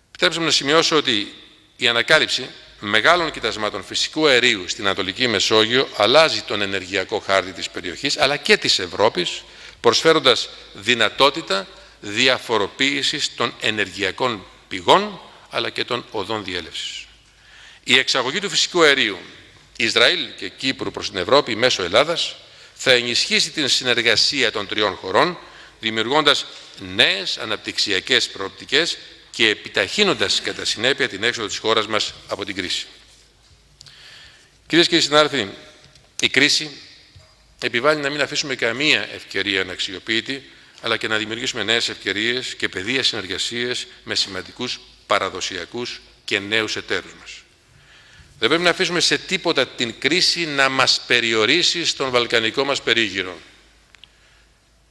Επιτρέψτε μου να σημειώσω ότι η ανακάλυψη μεγάλων κοιτασμάτων φυσικού αερίου στην Ανατολική Μεσόγειο αλλάζει τον ενεργειακό χάρτη της περιοχής αλλά και της Ευρώπης, προσφέροντας δυνατότητα διαφοροποίησης των ενεργειακών πηγών αλλά και των οδών διέλευσης. Η εξαγωγή του φυσικού αερίου Ισραήλ και Κύπρου προς την Ευρώπη μέσω Ελλάδας θα ενισχύσει την συνεργασία των τριών χωρών, δημιουργώντας νέες αναπτυξιακές προοπτικές και επιταχύνοντας κατά συνέπεια την έξοδο της χώρας μας από την κρίση. Κυρίες και κύριοι συνάδελφοι, η κρίση επιβάλλει να μην αφήσουμε καμία ευκαιρία αναξιοποιητή, αλλά και να δημιουργήσουμε νέες ευκαιρίες και πεδία συνεργασίες με σημαντικούς παραδοσιακούς και νέους εταίρους μας. Δεν πρέπει να αφήσουμε σε τίποτα την κρίση να μας περιορίσει στον βαλκανικό μας περίγυρο.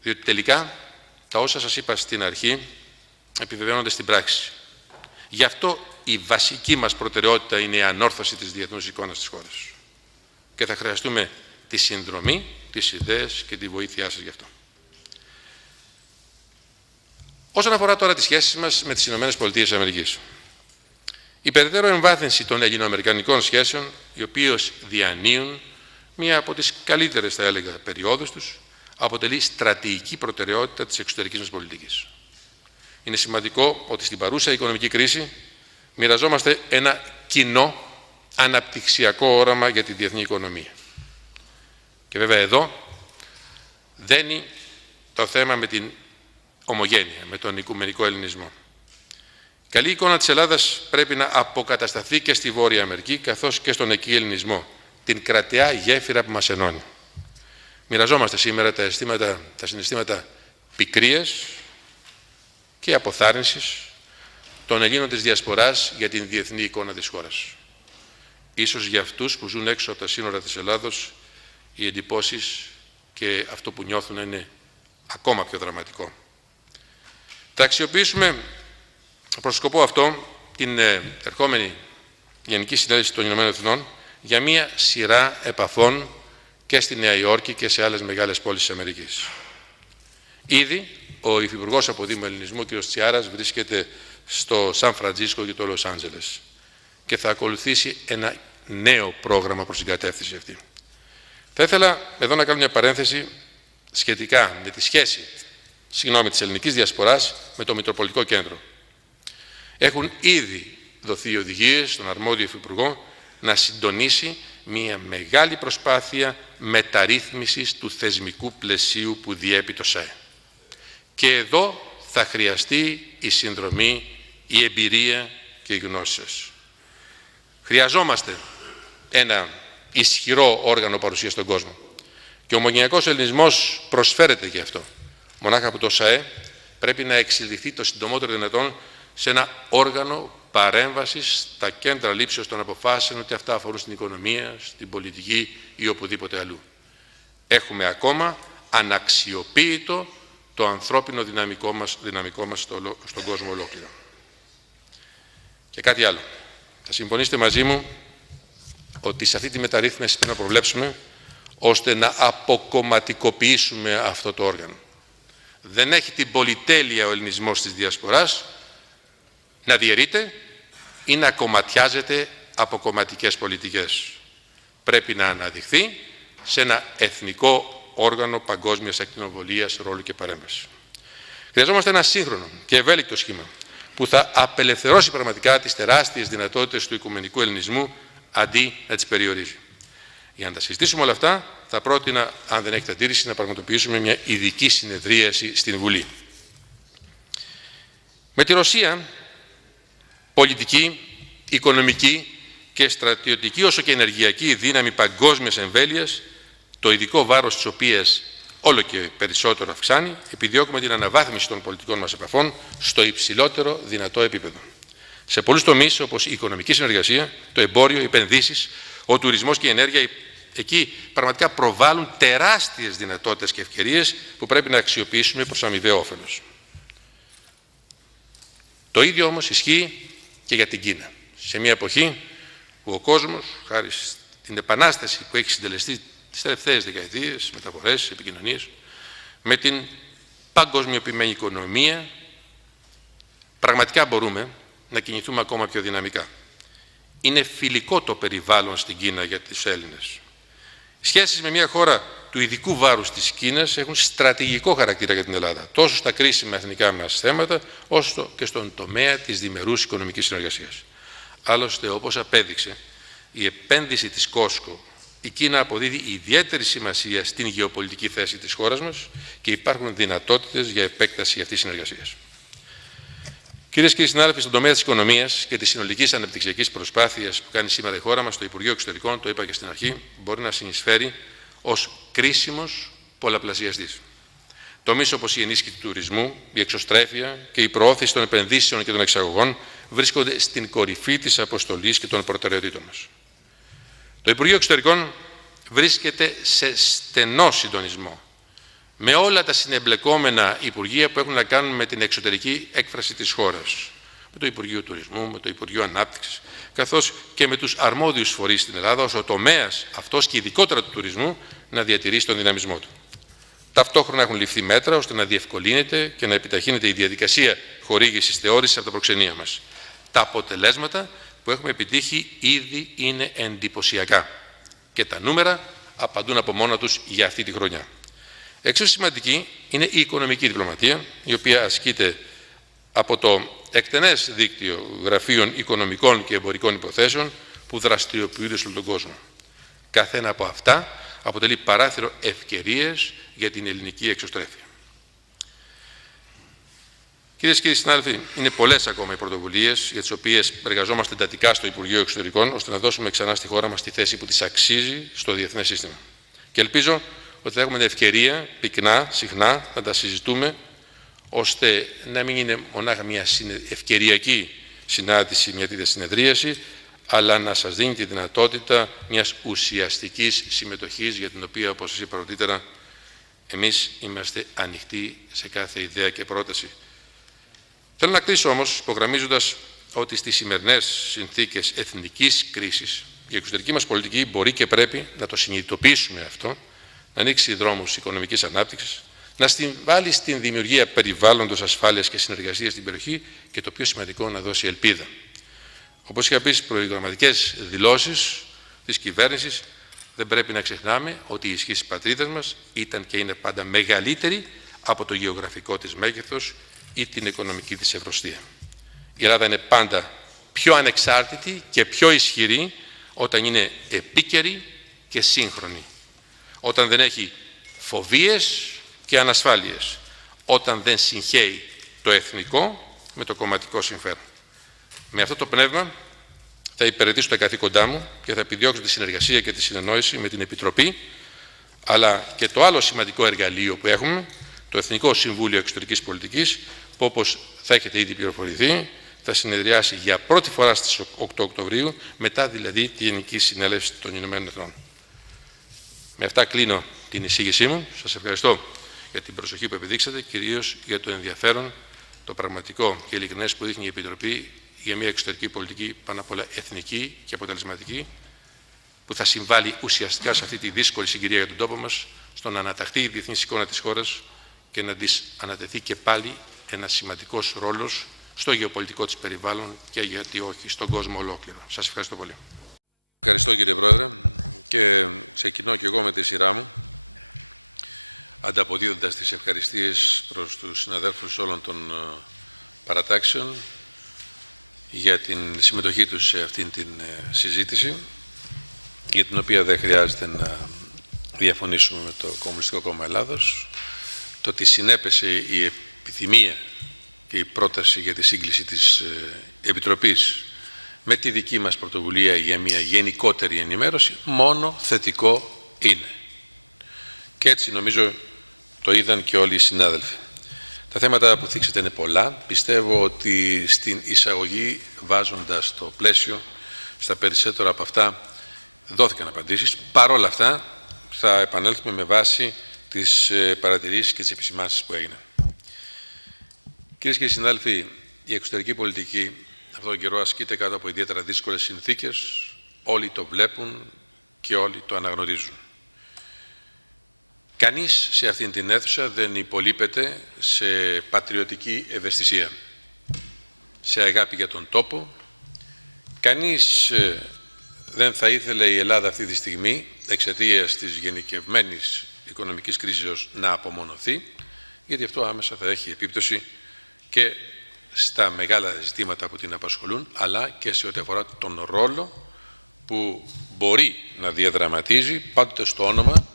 Διότι τελικά τα όσα σας είπα στην αρχή επιβεβαιώνονται στην πράξη. Γι' αυτό η βασική μας προτεραιότητα είναι η ανόρθωση της διεθνούς εικόνας της χώρας. Και θα χρειαστούμε τη συνδρομή, τις ιδέες και τη βοήθειά σας γι' αυτό. Όσον αφορά τώρα τις σχέσεις μας με τις ΗΠΑ, η περαιτέρω εμβάθυνση των ελληνοαμερικανικών σχέσεων, οι οποίες διανύουν μία από τις καλύτερες, θα έλεγα, περιόδους τους, αποτελεί στρατηγική προτεραιότητα της εξωτερικής μας πολιτικής. Είναι σημαντικό ότι στην παρούσα οικονομική κρίση μοιραζόμαστε ένα κοινό αναπτυξιακό όραμα για τη διεθνή οικονομία. Και βέβαια εδώ δένει το θέμα με την ομογένεια, με τον οικουμενικό ελληνισμό. Η καλή εικόνα της Ελλάδας πρέπει να αποκατασταθεί και στη Βόρεια Αμερική, καθώς και στον εκεί ελληνισμό, την κρατεά γέφυρα που μας ενώνει. Μοιραζόμαστε σήμερα τα συναισθήματα πικρίας και αποθάρρυνσης των Ελλήνων της Διασποράς για την διεθνή εικόνα της χώρας. Ίσως για αυτούς που ζουν έξω από τα σύνορα της Ελλάδος, οι εντυπώσεις και αυτό που νιώθουν είναι ακόμα πιο δραματικό. Θα αξιοποιήσουμε προς σκοπό αυτό την ερχόμενη Γενική Συνέλευση των Ηνωμένων Εθνών για μία σειρά επαφών και στη Νέα Υόρκη και σε άλλες μεγάλες πόλεις της Αμερικής. Ήδη ο Υφυπουργός Αποδήμου Ελληνισμού, κ. Τσιάρας, βρίσκεται στο Σαν Φραντζίσκο και το Λος Άντζελες και θα ακολουθήσει ένα νέο πρόγραμμα προς την κατεύθυνση αυτή. Θα ήθελα εδώ να κάνω μια παρένθεση σχετικά με τη σχέση της ελληνικής διασποράς με το Μητροπολιτικό Κέντρο. Έχουν ήδη δοθεί οδηγίες στον αρμόδιο Υφυπουργό να συντονίσει μια μεγάλη προσπάθεια μεταρρύθμισης του θεσμικού πλαισίου που διέπει το ΣΑΕ. Και εδώ θα χρειαστεί η συνδρομή, η εμπειρία και η γνώση σας. Χρειαζόμαστε ένα ισχυρό όργανο παρουσίας στον κόσμο. Και ο ομογενειακός ελληνισμός προσφέρεται γι' αυτό. Μονάχα από το ΣΑΕ πρέπει να εξελιχθεί το συντομότερο δυνατόν σε ένα όργανο παρέμβασης στα κέντρα λήψεως των αποφάσεων, ότι αυτά αφορούν στην οικονομία, στην πολιτική ή οπουδήποτε αλλού. Έχουμε ακόμα αναξιοποίητο το ανθρώπινο δυναμικό μας στον κόσμο ολόκληρο. Και κάτι άλλο. Θα συμφωνήσετε μαζί μου ότι σε αυτή τη μεταρρύθμιση πρέπει να προβλέψουμε ώστε να αποκομματικοποιήσουμε αυτό το όργανο. Δεν έχει την πολυτέλεια ο ελληνισμός της Διασποράς να διαιρείται ή να κομματιάζεται από κομματικές πολιτικές. Πρέπει να αναδειχθεί σε ένα εθνικό όργανο παγκόσμιας ακτινοβολίας, ρόλου και παρέμβαση. Χρειαζόμαστε ένα σύγχρονο και ευέλικτο σχήμα που θα απελευθερώσει πραγματικά τις τεράστιες δυνατότητες του οικουμενικού ελληνισμού αντί να τις περιορίζει. Για να τα συζητήσουμε όλα αυτά, θα πρότεινα, αν δεν έχετε αντίρρηση, να πραγματοποιήσουμε μια ειδική συνεδρίαση στην Βουλή. Με τη Ρωσία, πολιτική, οικονομική και στρατιωτική όσο και ενεργειακή δύναμη παγκόσμιας εμβέλειας, το ειδικό βάρος της οποίας όλο και περισσότερο αυξάνει, επιδιώκουμε την αναβάθμιση των πολιτικών μας επαφών στο υψηλότερο δυνατό επίπεδο. Σε πολλούς τομείς, όπως η οικονομική συνεργασία, το εμπόριο, οι επενδύσεις, ο τουρισμός και η ενέργεια, εκεί πραγματικά προβάλλουν τεράστιες δυνατότητες και ευκαιρίες που πρέπει να αξιοποιήσουμε προς αμοιβαίο όφελος. Το ίδιο όμως ισχύει και για την Κίνα. Σε μια εποχή που ο κόσμος, χάρη στην επανάσταση που έχει συντελεστεί τις τελευταίες δεκαετίες, μεταφορές, επικοινωνίες, με την παγκοσμιοποιημένη οικονομία, πραγματικά μπορούμε να κινηθούμε ακόμα πιο δυναμικά. Είναι φιλικό το περιβάλλον στην Κίνα για τους Έλληνες. Οι σχέσεις με μια χώρα του ειδικού βάρους της Κίνας έχουν στρατηγικό χαρακτήρα για την Ελλάδα, τόσο στα κρίσιμα εθνικά μας θέματα, όσο και στον τομέα της διμερούς οικονομικής συνεργασίας. Άλλωστε, όπως απέδειξε η επένδυση της Κόσκο, η Κίνα αποδίδει ιδιαίτερη σημασία στην γεωπολιτική θέση της χώρας μας και υπάρχουν δυνατότητες για επέκταση αυτής της συνεργασίας. Κυρίες και κύριοι συνάδελφοι, στον τομέα της οικονομίας και της συνολικής αναπτυξιακής προσπάθειας που κάνει σήμερα η χώρα μας, το Υπουργείο Εξωτερικών, το είπα και στην αρχή, μπορεί να συνεισφέρει ως κρίσιμος πολλαπλασιαστής. Τομείς όπως η ενίσχυση του τουρισμού, η εξωστρέφεια και η προώθηση των επενδύσεων και των εξαγωγών βρίσκονται στην κορυφή της αποστολής και των προτεραιοτήτων μας. Το Υπουργείο Εξωτερικών βρίσκεται σε στενό συντονισμό με όλα τα συνεμπλεκόμενα υπουργεία που έχουν να κάνουν με την εξωτερική έκφραση της χώρας. με το Υπουργείο Τουρισμού, με το Υπουργείο Ανάπτυξης, καθώς και με τους αρμόδιους φορείς στην Ελλάδα, ώστε ο τομέας αυτός και ειδικότερα του τουρισμού να διατηρήσει τον δυναμισμό του. Ταυτόχρονα έχουν ληφθεί μέτρα ώστε να διευκολύνεται και να επιταχύνεται η διαδικασία χορήγησης θεώρησης από τα προξενία μας. Τα αποτελέσματα που έχουμε επιτύχει ήδη είναι εντυπωσιακά και τα νούμερα απαντούν από μόνα τους για αυτή τη χρονιά. Εξίσου σημαντική είναι η οικονομική διπλωματία, η οποία ασκείται από το εκτενές δίκτυο γραφείων οικονομικών και εμπορικών υποθέσεων που δραστηριοποιούνται σε όλο τον κόσμο. Κάθε ένα από αυτά αποτελεί παράθυρο ευκαιρίες για την ελληνική εξωστρέφεια. Κυρίες και κύριοι συνάδελφοι, είναι πολλές ακόμα οι πρωτοβουλίες για τις οποίες εργαζόμαστε εντατικά στο Υπουργείο Εξωτερικών, ώστε να δώσουμε ξανά στη χώρα μας τη θέση που της αξίζει στο διεθνές σύστημα. Και ελπίζω ότι θα έχουμε την ευκαιρία πυκνά, συχνά, να τα συζητούμε, ώστε να μην είναι μονάχα μια ευκαιριακή συνάντηση, μια τέτοια συνεδρίαση, αλλά να σας δίνει τη δυνατότητα μιας ουσιαστικής συμμετοχής, για την οποία, όπως σας είπα πρωτήτερα, εμείς είμαστε ανοιχτοί σε κάθε ιδέα και πρόταση. Θέλω να κλείσω όμως υπογραμμίζοντας ότι στις σημερινές συνθήκες εθνικής κρίσης η εξωτερική μας πολιτική μπορεί και πρέπει να το συνειδητοποιήσουμε αυτό, να ανοίξει δρόμους οικονομικής ανάπτυξης, να συμβάλλει στην δημιουργία περιβάλλοντος ασφάλειας και συνεργασίας στην περιοχή και το πιο σημαντικό, να δώσει ελπίδα. Όπως είχα πει στις προγραμματικές δηλώσεις της κυβέρνησης, δεν πρέπει να ξεχνάμε ότι η ισχύ της πατρίδας μας ήταν και είναι πάντα μεγαλύτερη από το γεωγραφικό της μέγεθος ή την οικονομική της ευρωστία. Η Ελλάδα είναι πάντα πιο ανεξάρτητη και πιο ισχυρή όταν είναι επίκαιρη και σύγχρονη. Όταν δεν έχει φοβίες και ανασφάλειες. Όταν δεν συγχέει το εθνικό με το κομματικό συμφέρον. Με αυτό το πνεύμα θα υπηρετήσω τα καθήκοντά μου και θα επιδιώξω τη συνεργασία και τη συνεννόηση με την Επιτροπή, αλλά και το άλλο σημαντικό εργαλείο που έχουμε, το Εθνικό Συμβούλιο Εξωτερικής Πολιτικής, που όπως θα έχετε ήδη πληροφορηθεί, θα συνεδριάσει για πρώτη φορά στις 8 Οκτωβρίου, μετά δηλαδή τη Γενική Συνέλευση των Ηνωμένων Εθνών. Με αυτά κλείνω την εισήγησή μου. Σας ευχαριστώ για την προσοχή που επιδείξατε, κυρίως για το ενδιαφέρον, το πραγματικό και ειλικρινές που δείχνει η Επιτροπή για μια εξωτερική πολιτική πάνω απ' όλα εθνική και αποτελεσματική, που θα συμβάλλει ουσιαστικά σε αυτή τη δύσκολη συγκυρία για τον τόπο μας, στο να αναταχθεί η διεθνής εικόνα της χώρας και να της ανατεθεί και πάλι ένας σημαντικός ρόλος στο γεωπολιτικό της περιβάλλον και γιατί όχι στον κόσμο ολόκληρο. Σας ευχαριστώ πολύ. Ευχαριστώ κύριε Πρόεδρε και ξεκινώ και εγώ με τη σειρά μου, ανταποδίδοντας τις ευχαριστίες προς τους συναδέλφους όλων των παρατάξεων για την συμμετοχή τους σε αυτήν την συζήτηση, για την οποία δεν χρειάζεται να διαφωνήσουμε με το Κομμουνιστικό Κόμμα Ελλάδος. Το ότι συνέπεσε η επιθυμία και η πρόταση για τη σύγκληση της Επιτροπής με τη δική μας πρωτοβουλία για μια γενικότερη ενημέρωση, μόνο θετικό είναι. Και έτσι νομίζω το είδαν και όλοι οι συνάδελφοι. Τα θέματα που θίξετε είναι πολλά. Πιστεύω ότι στην εισαγωγή, βάζοντας το πλαίσιο, στα περισσότερα από αυτά δόθηκαν απαντήσεις. Παρ' όλα αυτά θα επανέλθουμε με βάση τις παρατηρήσεις και τις επισημάνσεις που έγιναν. Κυρίες και συνάδελφοι, η εξωτερική πολιτική αυτόν τον καιρό ασκείται κάτω από ιδιαίτερα δύσκολες συνθήκες. Όλοι το βλέπουν και όλοι το αναγνωρίζουν. Κανείς σε αυτήν την αίθουσα δεν υπολείπεται σε πατριωτική ευαισθησία, σε αγάπη για τον τόπο. Κανείς δεν θα ήθελε η Ελλάδα αυτή τη στιγμή, εξαιτίας της γενικευμένης οικονομικής κρίσης, να απομονωθεί, γιατί αυτό άμεσα θα έχει επίπτωση και στα μεγάλα ζητήματα που την απασχολούν, αλλά και σε ό,τι αφορά τον ρόλο που μπορεί να διαδραματίζει πάντοτε στο όνομα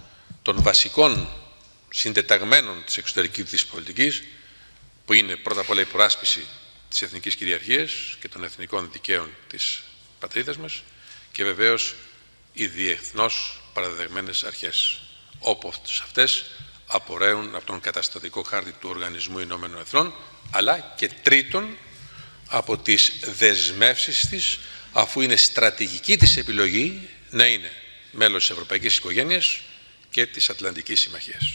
των βασικών συντεταγμένων της εξωτερικής της πολιτικής, που είναι πρώτα απ' όλα η προάσπιση της εθνικής κυριαρχίας και των εθνικών δικαίων της πατρίδας μας και βεβαίως οι διεθνώς παραδεδεγμένες αρχές, όπως αυτές απορρέουν από τον καταστατικό χάρτη του Οργανισμού Ηνωμένων Εθνών, αλλά και τρίτον από τις δεσμεύσεις της, αφού είναι στρατηγική της επιλογή να είναι μέλος της Ευρωπαϊκής Οικογένειας και της Ατλαντικής Συμμαχίας.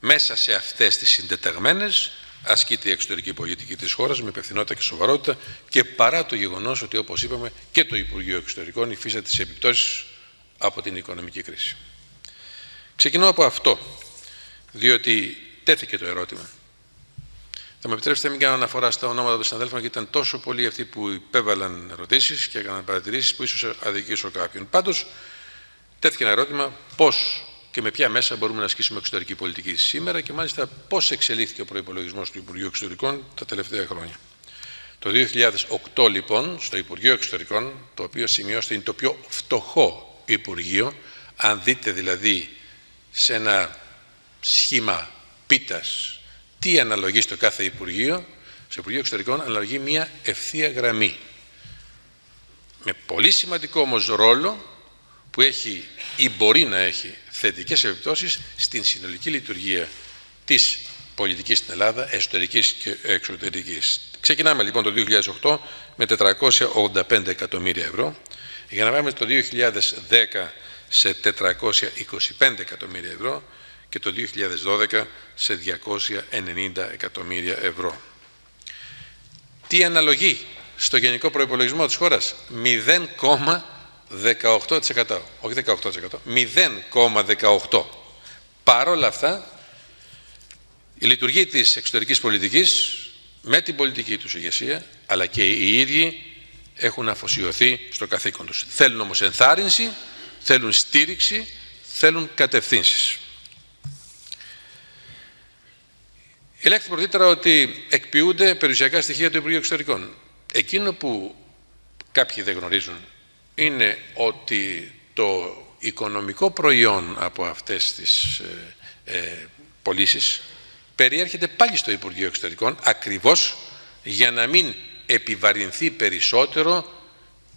Μέσα σε αυτές τις συντεταγμένες ασκείται η εξωτερική πολιτική της χώρας με υπευθυνότητα και σοβαρότητα και παρά το γεγονός ότι, όπως είπαμε, και το Υπουργείο Εξωτερικών υφίσταται τις επιπτώσεις από την οικονομική κρίση. Ξεκινώ από αυτό, διότι τέθηκε το ερώτημα. Θα με επιτρέψετε να μην κάνω αναφορά στα ονόματα των συναδέλφων, γιατί ήταν τόσο πολλοί αυτοί που υπέβαλαν ερωτήσεις και έκαναν παρατηρήσεις που ίσως αδικήσω κάποιον. Πάντως, τέθηκε ένα ερώτημα πώς και με ποια μέσα μπορούμε να ασκήσουμε εξωτερική πολιτική σήμερα και μάλιστα πώς εξελίχθηκε ο προϋπολογισμός του Υπουργείου Εξωτερικών τα τελευταία χρόνια. Το 2008, λοιπόν, στο Υπουργείο Εξωτερικών, το οποίο σημειώστε είναι το πιο φτωχό Υπουργείο, αν δείτε δηλαδή σε ένα σχήμα πίτας τι αναλογεί στο κάθε Υπουργείο, στο Υπουργείο Εξωτερικών αναλογεί μια ευθεία γραμμή. Με πολύ σημαντικό όμως ρόλο που έχει ή μπορεί να έχει θετικές επιπτώσεις στην συνολική λειτουργία της πολιτικής στην Ελλάδα, εσωτερικής και εξωτερικής. Ξεκινάμε λοιπόν το 2008 με 485 εκατομμύρια ευρώ, για να πάμε το 2010 σε 425 εκατομμύρια ευρώ και το 2012 σε 290 εκατομμύρια ευρώ. Τι αναλογεί στο γενικό προϋπολογισμό της χώρας? 0,18%. Όχι 18%. 0,18%. Παρόλα αυτά, η λειτουργία της εξωτερικής πολιτικής με την πολιτική τους ηγεσία, αλλά και οι ίδιοι έχουν αφοσιωθεί στο καθήκον τους. Θέλουν όμως ενθάρρυνση, θέλουν στήριξη, θέλουν κατευθύνσεις. Ελέγχθη πρωτήτερα ότι εκποιούνται περιουσιακά στοιχεία του Υπουργείου Εξωτερικών. Εκείνο που κάποιοι δεν γνωρίζουν είναι ότι το οικονομικό προϊόν από αυτές τις πωλήσεις περιέρχεται πάλι στο Υπουργείο Εξωτερικών, ακριβώς για να μην επιβαρυνθεί περισσότερο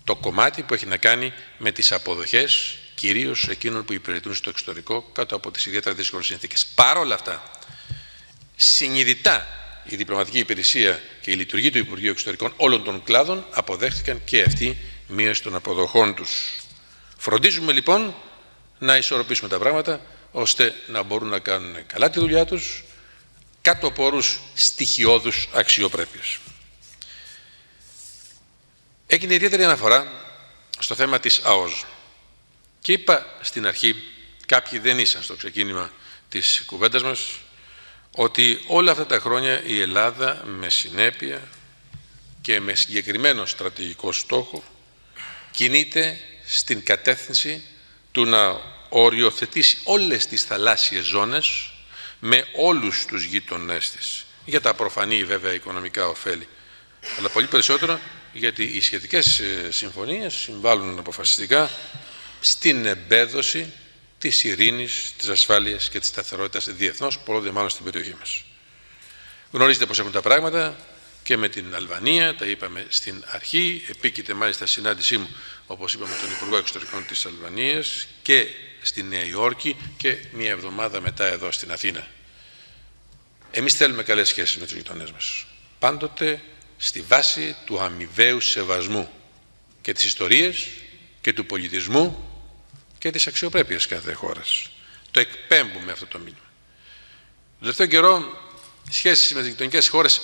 το κομμάτι που έχει να κάνει με τις αποδοχές, κυρίως εκείνων που υπηρετούν στο εξωτερικό κάτω από τις ιδιαίτερα δύσκολες συνθήκες. Παρ' όλα αυτά, συνειδητά η διπλωματική υπηρεσία και η λειτουργία του Υπουργείου Εξωτερικών όλων των κλάδων αποδέχτηκαν και αυτοί μείωση των αποδοχών τους. Φροντίζουμε λοιπόν να ισορροπήσουμε τα πράγματα ώστε να μπορούν να κάνουν καλά τη δουλειά τους κάτω από όρους στοιχειώδους αξιοπρέπειας. Έγινε ιδιαίτερη αναφορά στο θέμα της ΑΟΣ και είπα στην αρχή, κάποιοι δεν ήσαν στο ξεκίνημα της κουβέντας μας, ότι όλα αυτά τα χρόνια η Ελλάδα με συνέπεια και με συγκεκριμένο στρατηγικό στόχο κινείται στην κατεύθυνση του να οριοθετήσει όλες τις θαλάσσιες ζώνες με όλους τους γείτονές της, για τα προφανή βέβαια οικονομικά ωφέλη, αλλά πολύ περισσότερο γιατί οι σχετικές συμφωνίες συμβάλλουν αποφασιστικά στην εμπέδωση της ειρήνης, της ασφάλειας και της σταθερότητας διεθνώς, πολλό δε μάλλον στην περιοχή μας. Γνωρίζετε πώς έχουν τα πράγματα και με την Αλβανία, τα είπαμε στην αρχή, επίκειται μάλιστα συνάντησή μου, όπως είπαμε, τον Υπουργό Εξωτερικών της Αλβανίας και στη Νέα Υόρκη και μία εβδομάδα μετά εδώ στην Αθήνα. Εμείς θέλουμε καλές σχέσεις με τους γειτονές μας. Πάντοτε στη βάση του αμοιβαίου σεβασμού και της ιστορίας και του πολιτισμού και της αξιοπρέπειας κάθε χώρας. Το εκπέμπουμε αυτό το μήνυμα. Το τελευταίο καιρό, σχέσεις με τις γειτονικές χώρες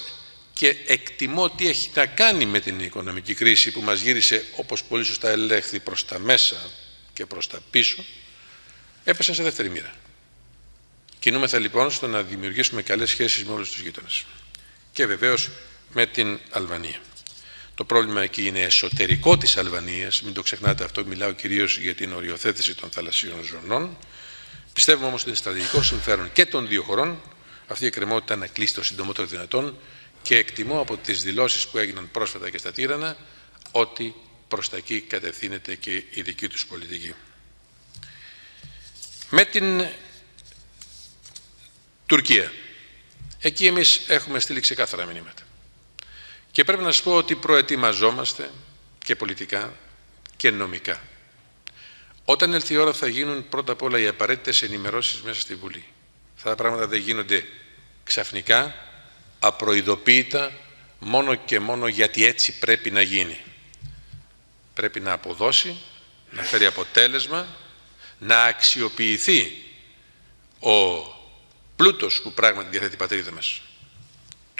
και εκτιμώ τι έχει να κάνει με την οικονομική κρίση που μας γύρισε, όπως πολύ σωστά ελέγχθη, προς τα μέσα και προς τα πίσω, έπεσαν σε δεύτερη μοίρα. Κινούμεθα λοιπόν στο να δημιουργήσουμε καλές σχέσεις με όλους τους γείτονες. Και βεβαίως με την Αλβανία. Το πρόβλημα εκεί είναι εσωτερικό της Αλβανίας, μην το ξεχνάτε αυτό, μιλάω κυρίως για την οριοθέτηση των θαλασσίων ζωνών. Πιστεύουμε όμως ότι είναι στρατηγικό συμφέρον και των δύο χωρών αυτή η εκκρεμότητα να κλείσει το συντομότερο δυνατόν και εκτιμώ από τις δηλώσεις που έγιναν πρόσφατα και στα Τύρανα ότι προς τα εκεί κατευθύνεται και η δική τους πολιτική. Με την Τουρκία. Εκεί εμείς έχουμε στείλει ξεκάθαρα μηνύματα. Και πρέπει να σας πω ότι προετοιμαζόμαστε και πολιτικά και νομικά. Όταν έλθει η ώρα θα γίνουν πρώτα απ' όλα οι απαραίτητες ενημερώσεις μέσα στη Βουλή. Αυτά τα πράγματα δεν γίνονται ξαφνικά, απροειδοποίητα, μόνο και μόνο γιατί έτσι πρέπει να γίνει. Πρέπει να αποδώσει, να φέρει αποτέλεσμα, να αξιοποιηθεί ο πλούτος που πράγματι διαθέτει η πατρίδα μας.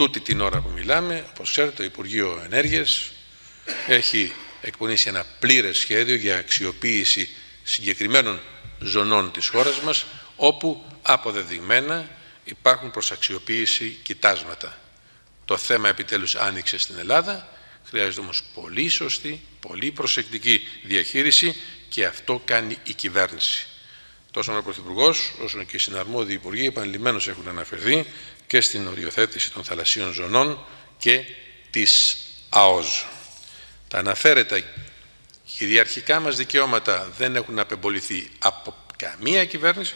Τούτη την ώρα που μιλάμε, όπως ξέρετε, το Υπουργείο Ενέργειας έχει εκπονήσει ένα πλήρες σχέδιο για αξιοποίηση συγκεκριμένων ζωνών της χώρας μας, όπου αποδεδειγμένα υπάρχουν προς αξιοποίηση κοιτάσματα. Το θέμα επιτέλους άνοιξε στην Ελλάδα, χρειάζεται όμως πολύ σωστή, πολύ προσεκτική διαχείριση και αυτό κάνει η κυβέρνηση. Τόσο ο Πρωθυπουργός, όσο και οι συναρμόδιοι υπουργοί επανειλημμένως έχουν αναφερθεί και στην οριοθέτηση των θαλασσίων ζωνών και της ΑΟΖ. Τα αναφέρετα κυριαρχικά μας δικαιώματα δεν έχουν απεμποληθεί από καμία κυβέρνηση.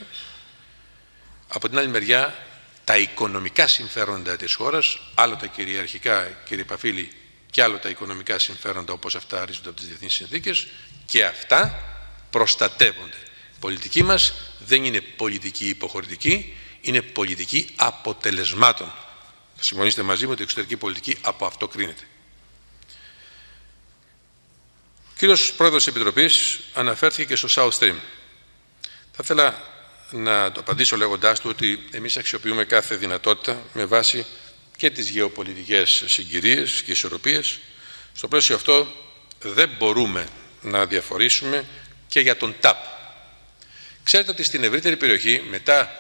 Από την άλλη μεριά, τα οικονομικά συμφέροντα της χώρας, άλλο τα κυριαρχικά, κύριε Παφίλη, και άλλο τα οικονομικά συμφέροντα όπως αυτά ορίζονται από τις διεθνείς συνθήκες, και αυτά προστατεύονται. Η πολιτική μας δεν είναι πολιτική υποχωρητική, είναι πολιτική αποτελεσμάτων. Θα συμφωνήσετε μαζί μου ότι η εξωτερική πολιτική από αυτό κρίνεται. Ο κύριος Πρόεδρος της Επιτροπής αναφέρθηκε και στο South Stream. Θα ήθελα να το απαντήσω λέγοντάς του ότι εμείς αξιοποιούμε κάθε δυνατότητα με βάση και τις γεωπολιτικές συγκυρίες και ισορροπίες. Στο πλαίσιο αυτό δεν μπορούμε να διαφορήσουμε και για τον ΤΑΠ. Ξέρετε ότι στην ευρύτερη περιοχή, μετά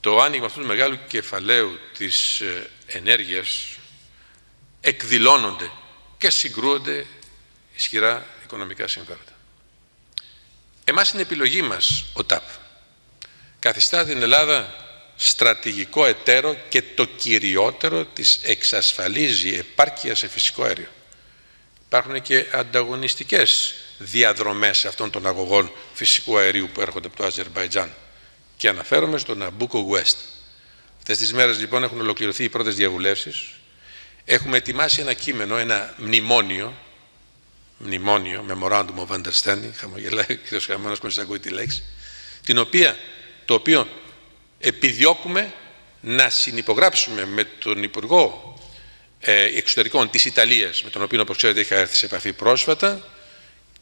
το άνοιγμα αυτού του μεγάλου κεφαλαίου της ενέργειας, εκδηλώνονται και συγκρούονται ισχυρά οικονομικά συμφέροντα. Εμάς είναι επιλογή μας ο ΤΑΠ. Καθιστά την Ελλάδα στρατηγικό εταίρο και το κυριότερο της εξασφαλίζει επάρκεια σε φυσικό αέριο. Υπάρχουν και ανταγωνιστικές διαδρομές αυτών των αγωγών φυσικού αερίου που έρχονται από το Αζερμπαϊτζάν και αναφέρομαι στο Nabucco West. Αυτές τις μέρες λοιπόν έχουν ολοκληρωθεί οι πρώτες διαβουλεύσεις. Έχουμε ετοιμάσει ένα κείμενο, ένα μνημόνιο, Memorandum of Understanding, χαμογελάει ο κ. Χαμένος μόλις ακούει τη λέξη, το οποίο επιδιώκουμε να συνυπογράψουμε με τον Υπουργό Εξωτερικών της Ιταλίας, με τον οποίο, όπως ξέρετε, είχα έρθει σε επαφή πρόσφατα,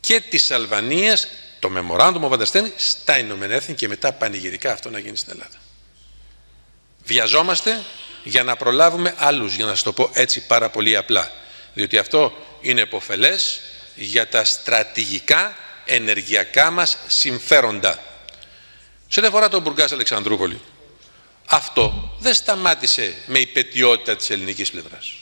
και της Αλβανίας, το Memorandum of Understanding στα Ηνωμένα Έθνη, και μετά πανηγυρικά αυτό να γίνει στην Ελλάδα. Βιαζόμαστε για να προλάβουμε άλλους, για να σας το πω έτσι πάρα πολύ απλά, διότι αυτό είναι επωφελές για τα στρατηγικά ενεργειακά μας συμφέροντα. Σε ό,τι αφορά τον Μπουργκάς Αλεξανδρούπολη, αυτό δεν σταμάτησε με υπαιτιότητα της ελληνικής πλευράς.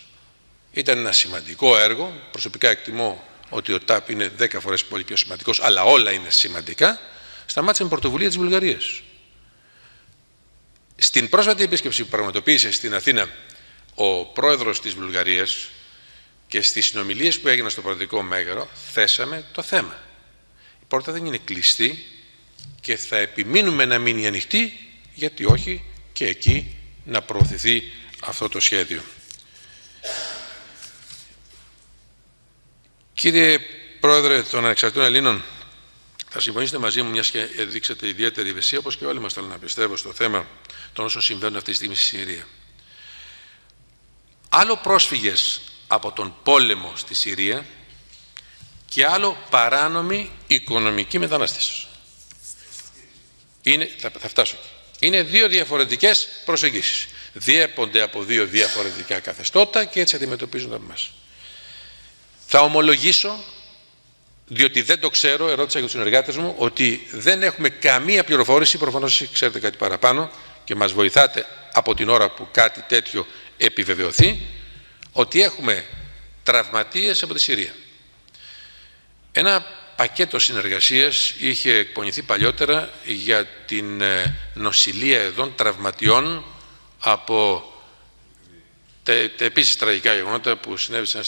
Ήταν ένα σημαντικό έργο, προσωπικά εκτιμώ ότι ο ΤΑΠ είναι 10 φορές πολύ πιο σημαντικός, αλλά όλα είναι σημαντικά, σταμάτησε με πρωτοβουλία της Βουλγαρίας. Στην πρόσφατη επίσκεψη που πραγματοποίησε στην Αθήνα ο πρόεδρος της Βουλγαρίας και στις συνομιλίες που έγιναν στο Προεδρικό Μέγαρο, θέσαμε το θέμα. Η πόρτα δεν είναι κλειστή και θα επιμείνουμε να μείνει ανοιχτή, γιατί όχι και εκεί να προωθηθεί αυτό το σχέδιο. Κύριε Πρόεδρε των Ανεξαρτήτων Ελλήνων, θα συμφωνήσετε μαζί μου, μιας και δείξατε ιδιαίτερη ευαισθησία, όπως και όλοι μας θέλω να πιστεύω, στο θέμα των όσων συμβαίνουν αυτή τη στιγμή στη Συρία. Άλλο πρόσφυγες από τον πόλεμο στη Συρία και άλλο παράνομη οικονομική μετανάστευση. Θα φτάσω εκεί. Είναι δύο διαφορετικές προσεγγίσεις. Διέπονται από δύο διαφορετικά καθεστώτα και έτσι αντιμετωπίζουν από εμάς. Θα ομολογήσω, διότι δεν το ξέρω, ερώτησα για τους συνεργάτες μου, ότι δεν έχουμε καμία πληροφόρηση, προφανώς ξέρετε κάτι παραπάνω και μας βοηθάτε από την ώρα που κάτι τέτοιο επιβεβαιωθεί, ότι έχουμε τραυματίες από τη Συρία. Ένα πακέτο συνεργασίας είχε εκπονηθεί παλιότερα για την νοσηλεία εδών τραυματιών από επίσης τραγικά γεγονότα που συνέβησαν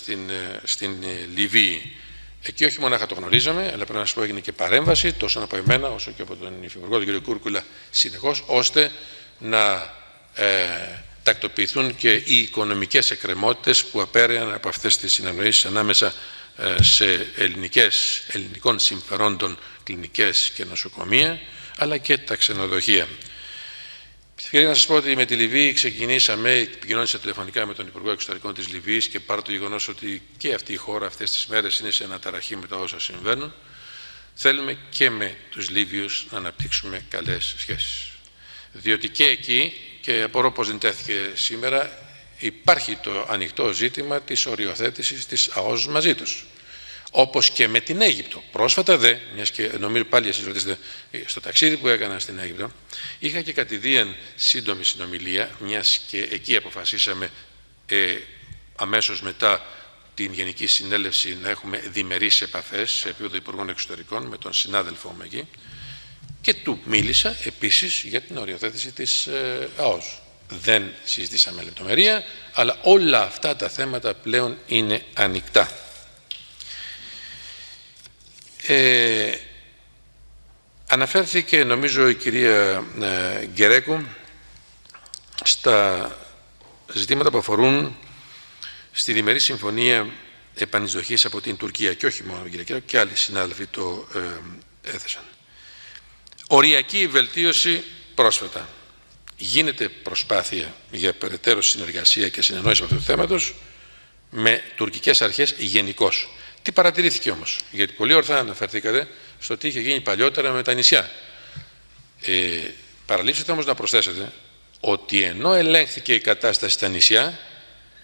στην Λιβύη. Εκεί όχι μονάχα το γνωρίζαμε, αλλά πρέπει να σας πω έγινε και παρέμβαση τόσο από εμένα όσο και από τον Υφυπουργό, τον κ. Κούρκουλα, συνεχώς, ώστε να τακτοποιηθούν και οι οικονομικές εκκρεμότητες που απέραιαν από αυτές τις συνεννοήσεις ανάμεσα σε ελληνικών συμφερόντων κλινικές και νοσοκομεία, αλλά και τα ξενοδοχεία. Θέλω να σας πω ότι με τη Λιβύη ξεκινήσαμε, επικοινώνησα τηλεφωνικά με τον Υπουργό Εξωτερικών της Λιβύης και παρά το γεγονός ότι και αυτή η χώρα αυτές τις μέρες είναι σε αναταραχή με τα όσα συμβαίνουν, θέλουμε και με τους Λίβιους να αναπτύξουμε καλές σχέσεις. Διότι και εκεί, και απορώ πως δεν τέθηκε σήμερα, υπάρχει το ανοιχτό ζήτημα της οριοθέτησης της ΑΟΣ μαζί τους. Όπως και με την Αίγυπτο. Πρόσφατα δε, μιας και νομίζω πάλι εσείς ρωτήσετε, στο ταξίδι που έκανα στην Αίγυπτο, είχα και κατηδίαν σύντομη συνομιλία, μιας και εκεί αποφασίσαμε αμέσως μετά την Γενική Συνέλευση να έχουμε διμερείς επαφές σε επίπεδο Υπουργών Εξωτερικών με τον συνάδελφό μου εκεί και του μίλησα επίσης για την οριοθέτηση της ΑΟΣ. Δεν συζητήσαμε λεπτομερία, αλλά όλα αυτά τα θέματα πλέον είναι ανοιχτά. Αναφέρθηκε νομίζω η κυρία Γκερέκου στα ζητήματα που αφορούν στη διμερή συμφωνία επανεισδοχής από την Τουρκία και όχι μόνο η κυρία Γκερέκου και άλλοι συνάδελφοι το έθεσαν. Οριακή βελτίωση πρόσφατα. Γίνεται προσπάθεια για περαιτέρω συνεργασία και συνεννόηση αυτού του θέματος με τουρκικές αρχές γενικώς. Τι παρατηρήθηκε όμως, γιατί πολύ ορθά αναφερθήκατε στο τι είχε γίνει παλιότερα με τα νησιά. Παραλείψατε όμως να προσθέσετε ότι ενώ ελέγχθηκε η κατάσταση στα νησιά,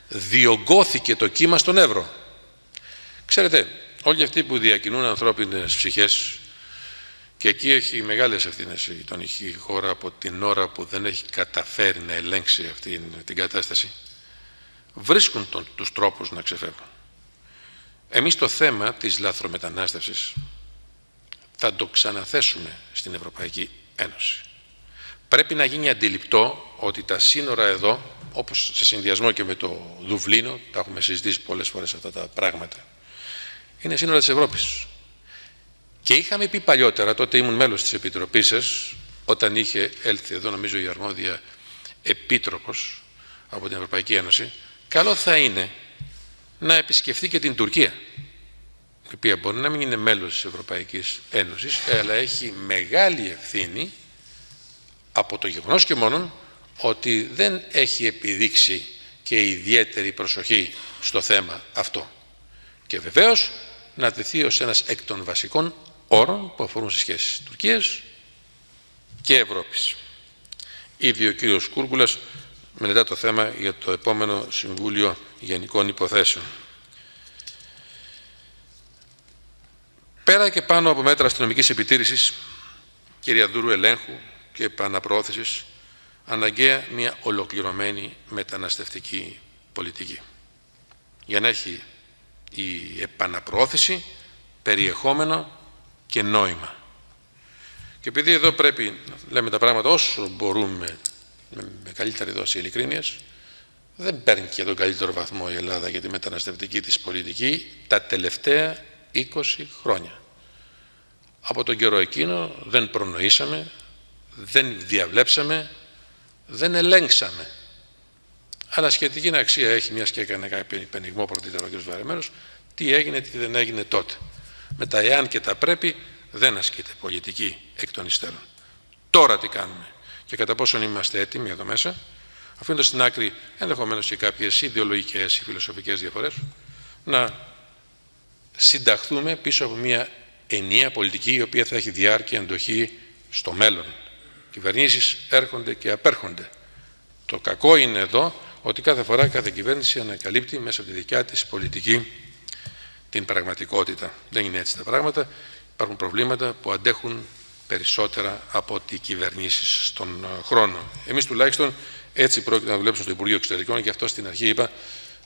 διωγγώθηκε το κύμα στον Εύρο. Ξέρετε, όλοι αυτοί που διακινούν ανθρώπινες ψυχές, και εκεί έχει μεγάλες ευθύνες η γειτονική χώρα από την ώρα που δεν έχει καταφέρει να ελέγξει αυτή την κατάσταση, βρίσκουν τους τρόπους να ξεφεύγουν. Εμείς το θέμα της λαθρομετανάστευσης θα το ξαναθέσουμε στην Ευρωπαϊκή Ένωση. Πρέπει να γίνει αντιληπτό ότι τα σύνορα εδώ, όπως σε συνδυασμό και με το Δουβλίνο, τα έχουμε συζητήσει πολλές φορές αυτά τα πράγματα, είναι σύνορα της Ευρώπης. Και είχαμε πει παλιότερα, τότε ήμουν μέλος της Επιτροπής σας, όταν είχε έλθει εδώ νομίζω η αρμόδια επίτροπος από την Ευρωπαϊκή Ένωση, καλό θα είναι να επισκεφθεί και την Τουρκία, η οποία μπορεί να μην είναι μέλος της Ευρωπαϊκής Ένωσης, αλλά έχει μεγάλη ευθύνη από το γεγονός και μόνον ότι δεν έχει επιδείξει και ιδιαίτερη προσοχή στο θέμα αυτό. Και βεβαίως να τεθεί ως ένας εκ των βασικών όρων που αφορούν στις σχέσεις Τουρκίας και Ευρώπης. Ήδη ο κύριος Κούρκουλας μελετά το θέμα για το επόμενο Συμβούλιο Γενικών Υποθέσεων. Πέρα και πάνω από μέτρα αστυνομικής επιτήρησης, κυρία Δούρου, ελέγχου και επαναπροώθησης, αναγκαία μια ολοκληρωμένη μεταναστευτική πολιτική. Για να έχει η επαναπροώθηση περιεχόμενο και νόημα. Και επειδή εδώ πρέπει να λέμε τα πράγματα όσο μπορούμε με καλύτερη δόση ειλικρίνειας, δεν παίρνει και τον καλύτερο βαθμό η Ελλάδα για τη μεταναστευτική της πολιτική τα τελευταία 20 χρόνια. Από τον καιρό εκείνο δεν προνοήσαμε, δεν διαβλέψαμε, δεν ελέγξαμε. Αλλά σχετική αξία έχει, μιας και έκανε κάποιο υπενιγμό πρωτήτερα ο κ. Βαρεμένος, τι έγινε, τι δεν έγινε τότε. Με τα εάν και τα πρέπει δεν ασκείται πολιτική εκ των υστέρων. Τώρα τι κάνουμε και κατά πόσον είμαστε έτοιμοι εδώ μέσα, αφήνοντας στην άκρη ενδεχομένως και κάποιες ιδεολογικές ή φιλοσοφικές διαφορές, να συνταχθούμε πίσω από μια ενιαία πολιτική η οποία θα έχει διάρκεια αντοχή στο μέλλον. Κυβερνήσεις έρχονται και απέρχονται. Το κακό είναι εδώ ότι κάθε φορά κάθε κυβέρνηση ανακαλύπτει μέσα από τη δικιά της πολιτική την πραγματικότητα. Δεν είναι έτσι τα πράγματα. Υπάρχουν προβλήματα που αντέχουν περισσότερα από ότι οι κυβερνήσεις στον χρόνο. Εμείς τουλάχιστον έτσι πρόκειται να δουλέψουμε στο Υπουργείο Εξωτερικών, γι' αυτό στην αρχή είπα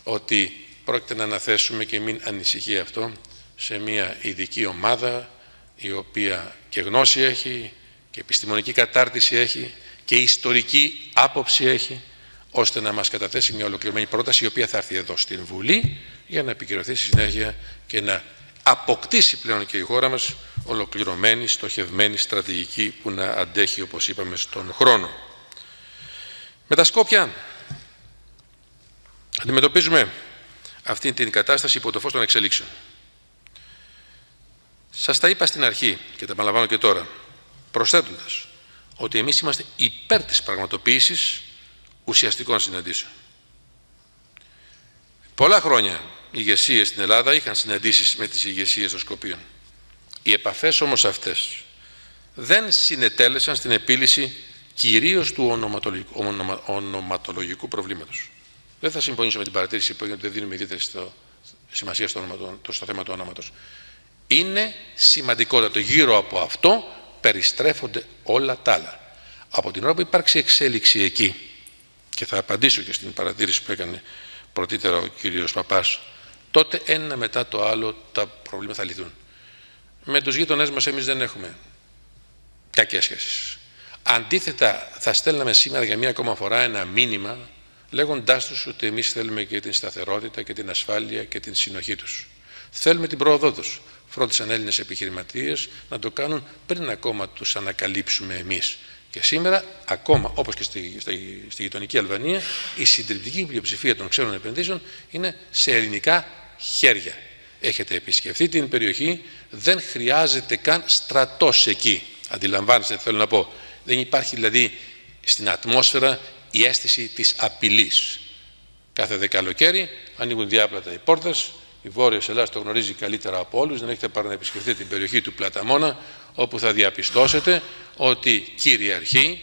ότι πρόκειται να αναθέσουμε, και μην ανησυχεί αυτό, σε μια ειδική ομάδα η οποία και γνώση έχει και επιστημονική κατάρτιση έχει και ιστορική άποψη έχει, ώστε να μας καταθέσει μια ολοκληρωμένη πρόταση η οποία θα έρθει εδώ στην Βουλή για να επικυρωθεί στη συνέχεια και να αποκτήσει πλέον και η χώρα μας ολοκληρωμένη, στοχευμένη στρατηγική που να αντέχει, όπως είπαμε, στον χρόνο. Με τα Σκόπια αντιμετωπίζουμε αυτή την κατάσταση υπό το φως των εξελίξεων. Σας τα είπα στην αρχή και τα επαναλαμβάνω και τώρα, προσθέτοντας ότι εμείς είμαστε υπέρ της πραγματοποίησης ουσιαστικών συναντήσεων. Πολλά χρόνια οι ηγεσίες στην Ελλάδα είχαν συναντήσεις με τις ηγεσίες των Σκοπίων. Οι επαφές όμως αυτές δεν συνετέλεσαν στην επίλυση κυρίως του ονοματολογικού προβλήματος. Δεν θα συμφωνήσω με την παρατήρηση που έγινε ότι δεν δίνουμε ιδιαίτερη σημασία στο θέμα του ονόματος. Είναι σημαντικότατο. Γύρω από αυτό περιστρέφονται όλα τα άλλα. Από την ώρα που υπάρξει εξέλιξη εκεί, και θα απαντήσω και στην παρατήρηση που έκανε πρωτήτερα ο κύριος Παπάς, τότε ένα μετά το άλλο τα προβλήματα θα λυθούν. Με τους γείτονές μας εμείς δεν έχουμε κακές σχέσεις. Αντίθετα, θα στέλναμε σήμερα για μία ακόμα φορά ένα μήνυμα λέγοντάς τους ότι εμείς θέλουμε και την σταθερότητα και την ασφάλεια και την συνοχή τους. Θέλουμε την πρόοδό τους. Φρόντισαν Έλληνες επιχειρηματίες να το κάνουν πριν ακόμα τους ανακαλύψουμε εμείς. Και σήμερα, ακόμα όπως και στη γειτονική Αλβανία, η συντριπτική πλειοψηφία των ξένων επενδύσεων είναι σε ελληνικά χέρια. Έχετε επισκεφθεί την περιοχή, δεν χρειάζεται καν στρατός εκεί. Αντιλαμβάνεστε τι θέλω να πω. Δεν υπάρχει δηλαδή στην ατμόσφαιρα η αίσθηση της απειλής. Κάθε καλοκαίρι ανοίγουν διάπλατα οι πόρτες. Η Βόρειος Ελλάδα το γνωρίζει καλύτερα από όλους. Δεν έχετε παρά να επισκεφτείτε την περιοχή του Πλαταμόνα, όπου θα διαπιστώσετε ότι κυριαρχεί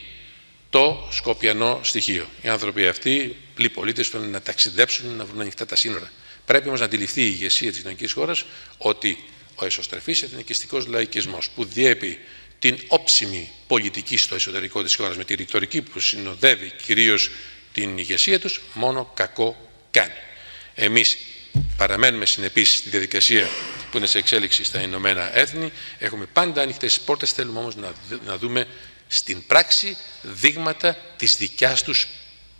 το σκοπιανό στοιχείο. Οι άνθρωποι αυτοί, οι πολίτες, θέλουν να ταξιδέψουν, να βρουν ανοιχτά τα σύνορα. Πρέπει όμως να αντιληφθεί η ηγεσία της γειτονικής χώρας ότι ο εσωστρεφής εθνικιστικός λαϊκισμός που διέπει την όψιμη πολιτική στο εσωτερικό της χώρας με τη ρητορική που συνοδεύει κυρίως την ηγεσία τους, μόνο κακό κάνει. Εμείς παραμένουμε συνεπείς στη διαδικασία που είναι σε εξέλιξη στα Ηνωμένα Έθνη. Έχουμε πάντα ανοιχτές τις πόρτες, θέλουμε όμως να δούμε στην πράξη δείγματα της δικιάς τους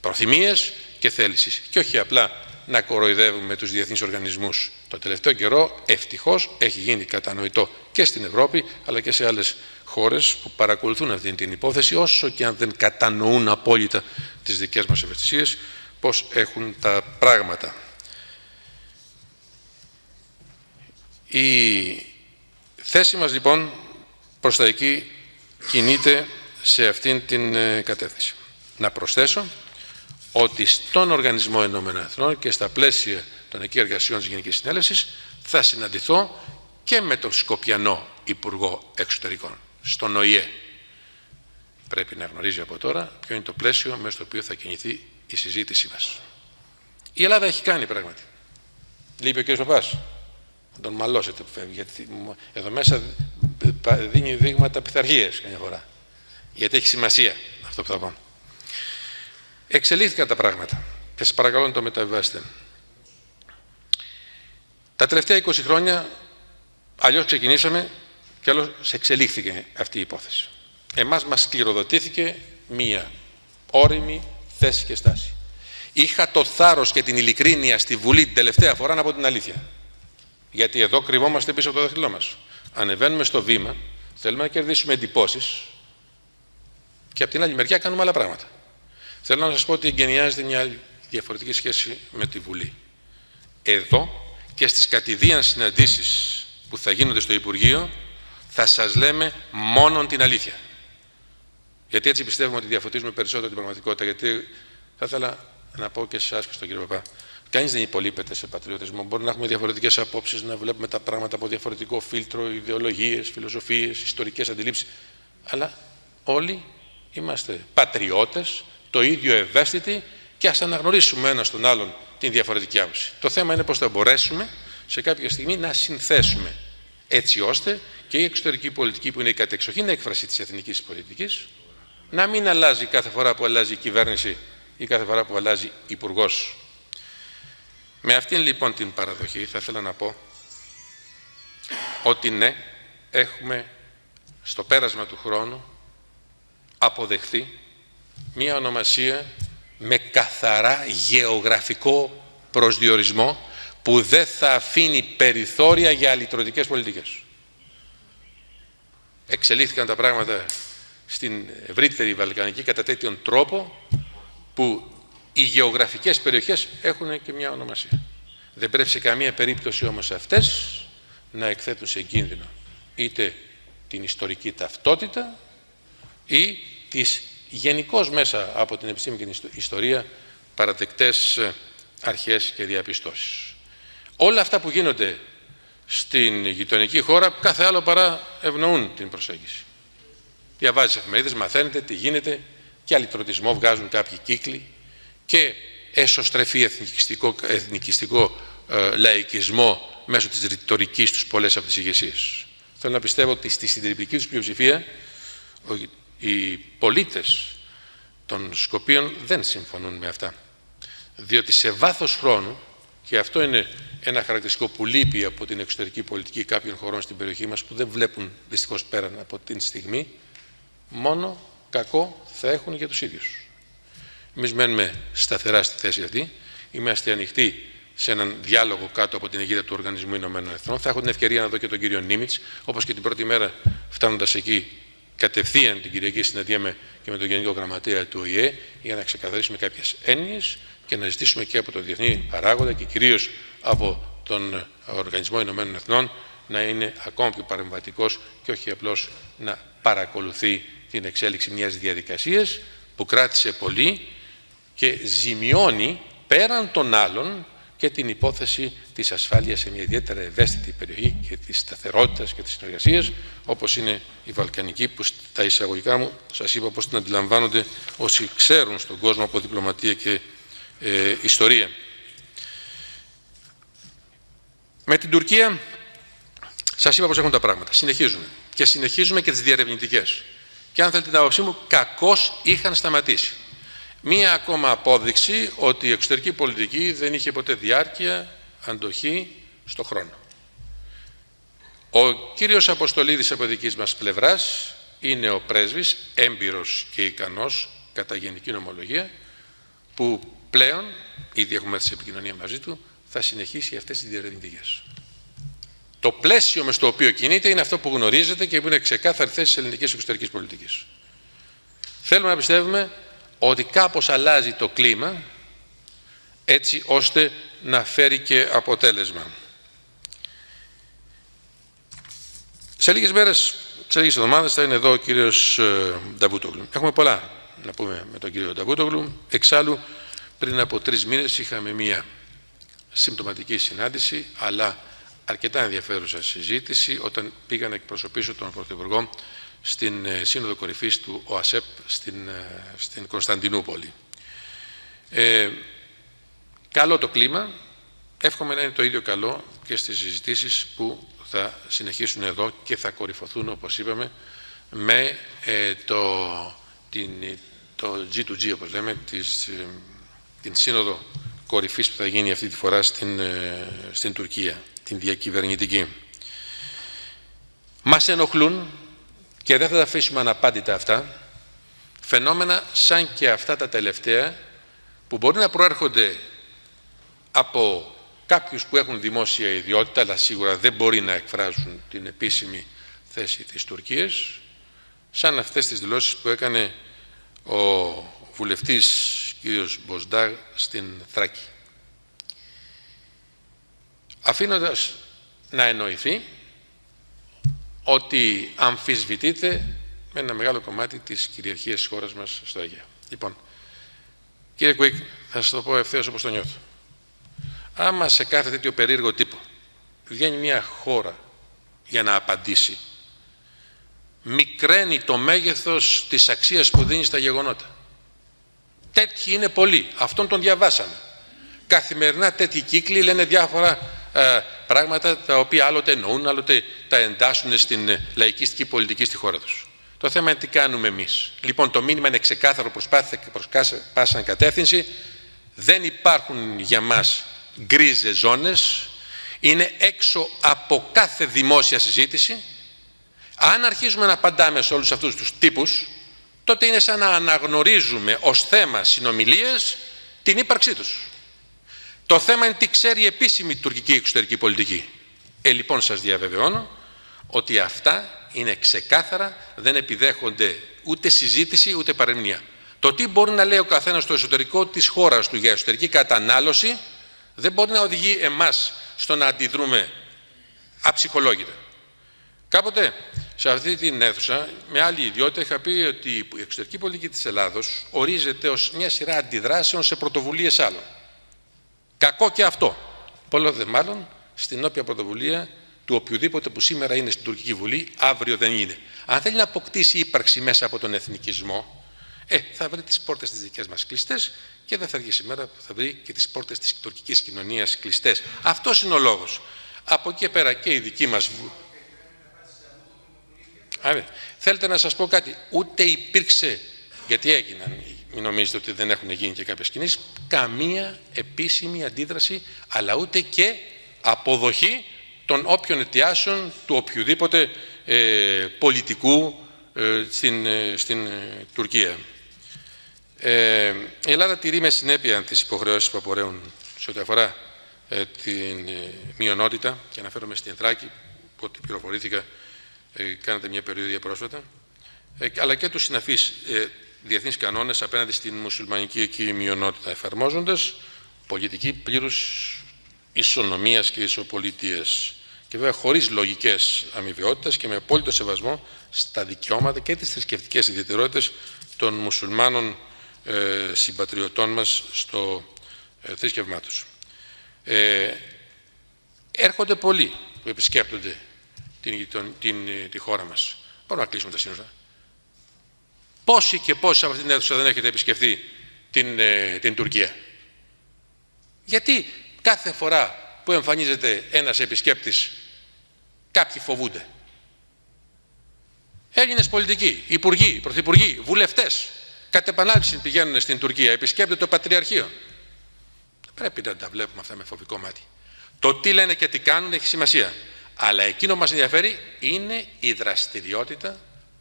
προθυμίας και θέλησης. Και όχι απλά να κοροϊδεύουμε τους διεθνείς οργανισμούς. Το τελευταίο καιρό, ευτυχώς, έχει γίνει κατανοητό και στην Ευρώπη, αλλά και σε άλλες χώρες που παρακολουθούν αυτή την υπόθεση, όσο και αν δεν κατανοούν απόλυτα τις δικές μας ευαισθησίες, πώς έχουν τα πράγματα. Η θέση μας λοιπόν προς τα εκεί κινείται σε αυτήν την κατεύθυνση. Να προσθέσω ότι στον Οργανισμό Ενωμένων Εθνών και στα πλαίσια των εκεί εργασιών της Γενικής Συνέλευσης θα συναντηθώ και με τον Σκοπιανό Υπουργό Εξωτερικών, στον ΟΗΕ. Πρέπει να γνωρίζει από τώρα ποιο είναι το πλαίσιο μέσα στο οποίο θα κινηθεί η συζήτησή μας. Η Ελλάδα έχει κάνει πράγματι. Λείπει ο κ. Παπάς. Να τον μαλώσετε που φεύγει, γιατί εδώ μέσα δίνει δείγματα πειθαρχίας καμιά φορά. Γιατί έχει σημασία αυτό που θα πω. Εξελίχθηκαν τα πράγματα και σας παρακαλώ να το μεταβιβάσετε. Τα τελευταία 20 χρόνια αλλιώς ξεκινήσαμε και αλλιώς εξελίχθηκε αυτή η υπόθεση. Εμάς μας σκληροδοτήθηκε μία όριμη θέση και στάση. Είχα το θάρρος και την ειλικρίνεια στη Βουλή την τελευταία φορά να πω την αλήθεια. Γιατί εδώ κρυβόμαστε πίσω από το δάχτυλό μας. Ανεβαίνουμε στο βήμα, θέλουμε να κερδίσουμε εντυπώσεις και από την άλλη μεριά κάνουμε άλλα πράγματα. Θέλω να σας πω ότι εγκαινιάζεται μια άλλη διαφορετική σχέση με τη Βουλή. Εδώ και στις κατηδίαν συναντήσεις που θα γίνονται στο Υπουργείο θα σας λέμε μόνον την αλήθεια. Γιατί έτσι πιστεύουμε ότι διαφωτίζουμε περισσότερο την πραγματικότητα. Γιατί θα ήθελα να πω και σε εσάς και στον κύριο Παπά, κανείς δεν υπολείπεται σε πατριωτισμό. Μπορεί να έχουμε διαφορετικές απόψεις, να βλέπουμε τα πράγματα από διαφορετικό φίλτρο, ιδεολογίες, φιλοσοφίες, ιστορικές αντιλήψεις. Αλλά όλοι είμαστε πατριώτες, το ίδιο ευαίσθητοι και ας αναγνωρίσουμε ένας τον άλλον την διαφορετική άποψη. Το θέμα είναι πώς θα μπορέσουμε σε κάποια στιγμή να συνθέσουμε έτσι ώστε και η εξωτερική πολιτική που είναι η κατεξοχήν έκφραση της εθνικής πολιτικής να μην αλλάζει κάθε φορά που αλλάζει η κυβέρνηση ή κάθε φορά που αλλάζει υπουργός. Με αυτήν λοιπόν την παραδοχή θα ήθελα να πω ότι ναι, έχουμε στο πέρασμα του χρόνου αποδεχθεί μία ονομασία με καθαρά γεωγραφικό προσδιορισμό που δεν θα αφήνει περιθώρια για αλυτρωτικές πολιτικές. Εξελίχθηκαν τα πράγματα στην ευρύτερη Βαλκανική κατά τέτοιον τρόπο που οι γεωγραφικές περιοχές έχουν και μια ονομασία. Δεν πρέπει σε καμία περίπτωση όμως αυτές να εκθέτουν σε κίνδυνο είτε την ιστορική ταυτότητα ή τις γενικώς μέσα από την επιστήμη και την ιστορία παραδεκτές αρχές και διαπιστώσεις. Όλα αυτά που γίνονται στην γειτονική χώρα κάθε άλλο παρά ευνοούν την προσέγγιση. Διαβάζεις εφημερίδες, μαθαίνετε τι γίνεται και αλυτρωτισμό βγάζουν κάποιοι κύκλοι και εσωστρεφή εθνικιστικό λαϊκισμό μέσω της ρητορικής τους πολλές από τις ηγεσίες. Θέλω να πιστεύω ότι στη συντριπτική τους πλειοψηφία οι πολίτες των Σκοπίων δεν συμφωνούν με αυτά. Διότι σε βάθος χρόνου, και αυτό είναι ένα χαρακτηριστικό που λείπει από την εξωτερική πολιτική κάποιων χωρών στην περιοχή μας, που δεν βλέπουν δυστυχώς πέραν από την στιγμή, μόνο κακό θα έχουν για τους ίδιους. Εμείς μένουμε σταθερά στη θέση αυτή, είμαστε ανοιχτοί σε έναν διάλογο κάτω από την αιγίδα του Οργανισμού Ηνωμένων Εθνών. Θα έχω την ευκαιρία να δω και τον κύριο Νίμιτς, όπως και την πρώτη μέρα φτάνοντας εκεί, κατευθείαν την Κυριακή συναντιέμαι και με τον Γενικό Γραμματέα του ΟΗΕ για να ξεκαθαρίσουμε κάποιες έννοιες και να ζητήσουμε και από τον διεθνή παράγοντα και κυρίως από τον Οργανισμό Ηνωμένων Εθνών να είναι ακόμα πιο παρεμβατικός και όχι απλώς να παρακολουθεί την εξέλιξη μιας διαδικασίας που κράτησε πολύ και ζημιώνει πέραν των άλλων και την υπόθεση της ασφάλειας σε μια ιδιαίτερα ευαίσθητη περιοχή και της σταθερότητας και της συνεργασίας, όπως είναι η Βαλκανική, που στα εισαγωγικά μου σας είπα πώς την αντιλαμβάνονται όσοι ξέρουν στον κόσμο από διπλωματία και ιστορία. Με την Τουρκία σας είπα πώς έχουν τα πράγματα. Συνεχίζουμε και τις διερευνητικές. Και αν θέλετε την άποψή μου, κακώς είχαν σταματήσει. Μία ακόμα απόδειξη ότι η εξωτερική πολιτική δεν είχε ποτέ διάρκεια, αντοχή στο χρόνο. Ο κύριος Αποστολίδης από δικής μας πλευράς είναι ο πρέσβης, έμπειρος και ικανός κατά γενική νομολογία, που πλέον, ήδη έχουμε έρθει σε επικοινωνία μαζί του, θα συνεχίσει αυτές τις διερευνητικές. Το πλαίσιο με στο οποίο κινείται είναι αυτό που γνωρίζετε και που είναι ξεκάθαρη θέση της ελληνικής εξωτερικής πολιτικής. Θέλουμε να πιστεύουμε ότι κάπως αλλάζει το κλίμα έτσι ώστε να φέρει και αποτέλεσμα. Σε λίγες μέρες, σε λίγες εβδομάδες θα είναι εδώ ο κύριος Νταβούτογλου. Έχουμε πολλά να πούμε με τον κύριο Νταβούτογλου. Εξάλλου, πριν από 3 μήνες είχαμε μία συμπτωματική συνάντηση, αλλά αρκετά ενδιαφέρουσα συζήτηση, όταν πήγα να εκπροσωπήσω τον Πρωθυπουργό στην Σύνοδο Κορυφής του ΟΑΣΕΠ στην Κωνσταντινούπολη. Καλό το κλίμα, εύχομαι να είναι το ίδιο καλό και στις συζητήσεις που θα συνεχίσουν εδώ και θα κορυφωθούν, όπως είπαμε, με το G2G, όπως λέμε, την Σύνοδο Κορυφής που θα γίνει αυτή τη φορά στην Τουρκία, την διακυβερνητική. Μας ενοχλούν, και δεν θα τα αφήσουμε αναπάντητα αυτά, φαινόμενα σαν και αυτά τα τελευταία, που μπορεί να προέρχονται από κάποιους που έχουν δημόσια ιδιότητα, αλλά σίγουρα δεν μπορεί να εκφράζουν την επίσημη θέση της Τουρκίας, σαν αυτές τις δηλώσεις που έκανε ο βουλευτής κ. Μποζντάρ στην Θράκη. Αφήνοντας να εννοηθεί ότι αμφισβητείται με ένα μεγάλο κομμάτι της κυριαρχίας της χώρας μας στο Αιγαίο. Λοιπόν, κύριε Κουίκ, θα σας το πω ευθέως όπως το νιώθω. Άμα σε κάθε τέτοιο περίεργο τύπο βγαίνει μια χώρα για να απαντήσει, μικραίνει το μέγεθος της αξίας που δίνει στα γεγονότα. Τέτοιοι είναι πολλοί. Αυτόν τον διαβάσαμε. Καθημερινά τέτοιοι κύκλοι λένε διάφορα πράγματα τα οποία άλλοτε εννοούν, άλλοτε τα εντάσσουν στην λαϊκιστική πολιτική στη χώρα τους. Το θέμα είναι τι κάνουμε εμείς. Λοιπόν, το μήνυμα είναι ξεκάθαρο προς πάσα κατεύθυνση. Δεν υπάρχουν για μας γκρίζες ζώνες. Είναι έξω από κάθε δημόσια συζήτηση. Αν αρχίζουμε να απαντάμε σε όλους αυτούς τους τύπους, τότε είναι σαν να αναγνωρίζουμε ως θέμα συνομιλίες την ύπαρξή τους. Το θέμα είναι τι ξέρει η επίσημη τουρκική εξωτερική πολιτική. Λοιπόν, σας διαβεβαιώνω ότι αυτά είναι ξεκάθαρα, δεν επιδέχονται ούτε συζήτηση ούτε παρεμηνία. Το τι μπορεί να λέει ο καθένας στο εσωτερικό της χώρας του για εσωτερική κατανάλωση δεν μπορεί να οδηγεί εμάς στο να αντιδρούμε αψυχολόγητα. Κάποτε σε αυτή την αίθουσα, με άλλη ιδιότητα, είχα πει ότι η εξωτερική πολιτική της Ελλάδος ορίζεται ως μια σειρά αντιδράσεων σε πρωτοβουλίες άλλων. Κακό και αυτό. Πολλό δε μάλλον στην όποια πρωτοβουλία του οποιοδήποτε που σήμερα είναι στην Τουρκική Βουλή, αύριο δεν είναι. Αν θέλει να αποκτήσει ύπαρξη μέσα από τον εθνικισμό, Θα βρει τις πόρτες τις δικές μας κλειστές και δεν θα αργήσει η μέρα που θα βρει και τις πόρτες της τουρκικής κοινωνίας κλειστές. Αυτός είναι ο λόγος. Από εκεί πέρα και η δική μας... Θέλετε να σας πω κάτι, ούτε υπήρξε, γιατί έγιναν, μην νομίζετε ότι δεν έχουν γίνει και κάποιες κινήσεις, καμία επίσημη αντίδραση, αλλά ούτε και αποδοχή των όποιων αιτιάσεων του οποιοδήποτε πολιτικού στην Τουρκία. Η Ελλάδα τηρεί με συνέπεια τις υποχρεώσεις που απορρέουν σε ό,τι αφορά την μειονότητα, και αναφέρομαι στην Θράκη, που ό,τι πληροφορήθηκα κάνατε μια περιοδία πρόσφατα, αλλά και τους συναφείς διεθνείς κανόνες απέναντι στην μουσουλμανική εκεί μειονότητα, εφαρμόζοντας πολιτική πλήρους ισονομίας και ισοπολιτείας, και βέβαια χωρίς λογικές αμοιβαιότητες και με απόλυτο σεβασμό στα δικαιώματα και τις θρησκευτικές ιδιαιτερότητες των μουσουλμάνων συμπατριωτών μας στο θρήσκευμά τους. Έρχονται πολλοί που επισκέπτονται τη χώρα μας. Μπορούμε να κλείσουμε τα σύνορα. Πόσοι και πόσοι από αυτήν την αίθουσα δεν έχετε επισκεφθεί την Τουρκία? Γιατί κάθε φορά που εμφανίζεται ένας επισκέπτης κάποιοι φοβούνται? Έλληνες πολιτικοί, υπουργοί, πρωθυπουργοί, βουλευτές, κατ' επανάληψη πηγαίνουν στην Τουρκία, επισκέπτονται το Πατριαρχείο. Πρέπει να τα βλέπουμε αυτά με φοβικό μάτι. Το τι λένε και τι κάνουν έχει σημασία. Αλλά εκείνο που μας ενδιαφέρει είναι η δραστηριότητα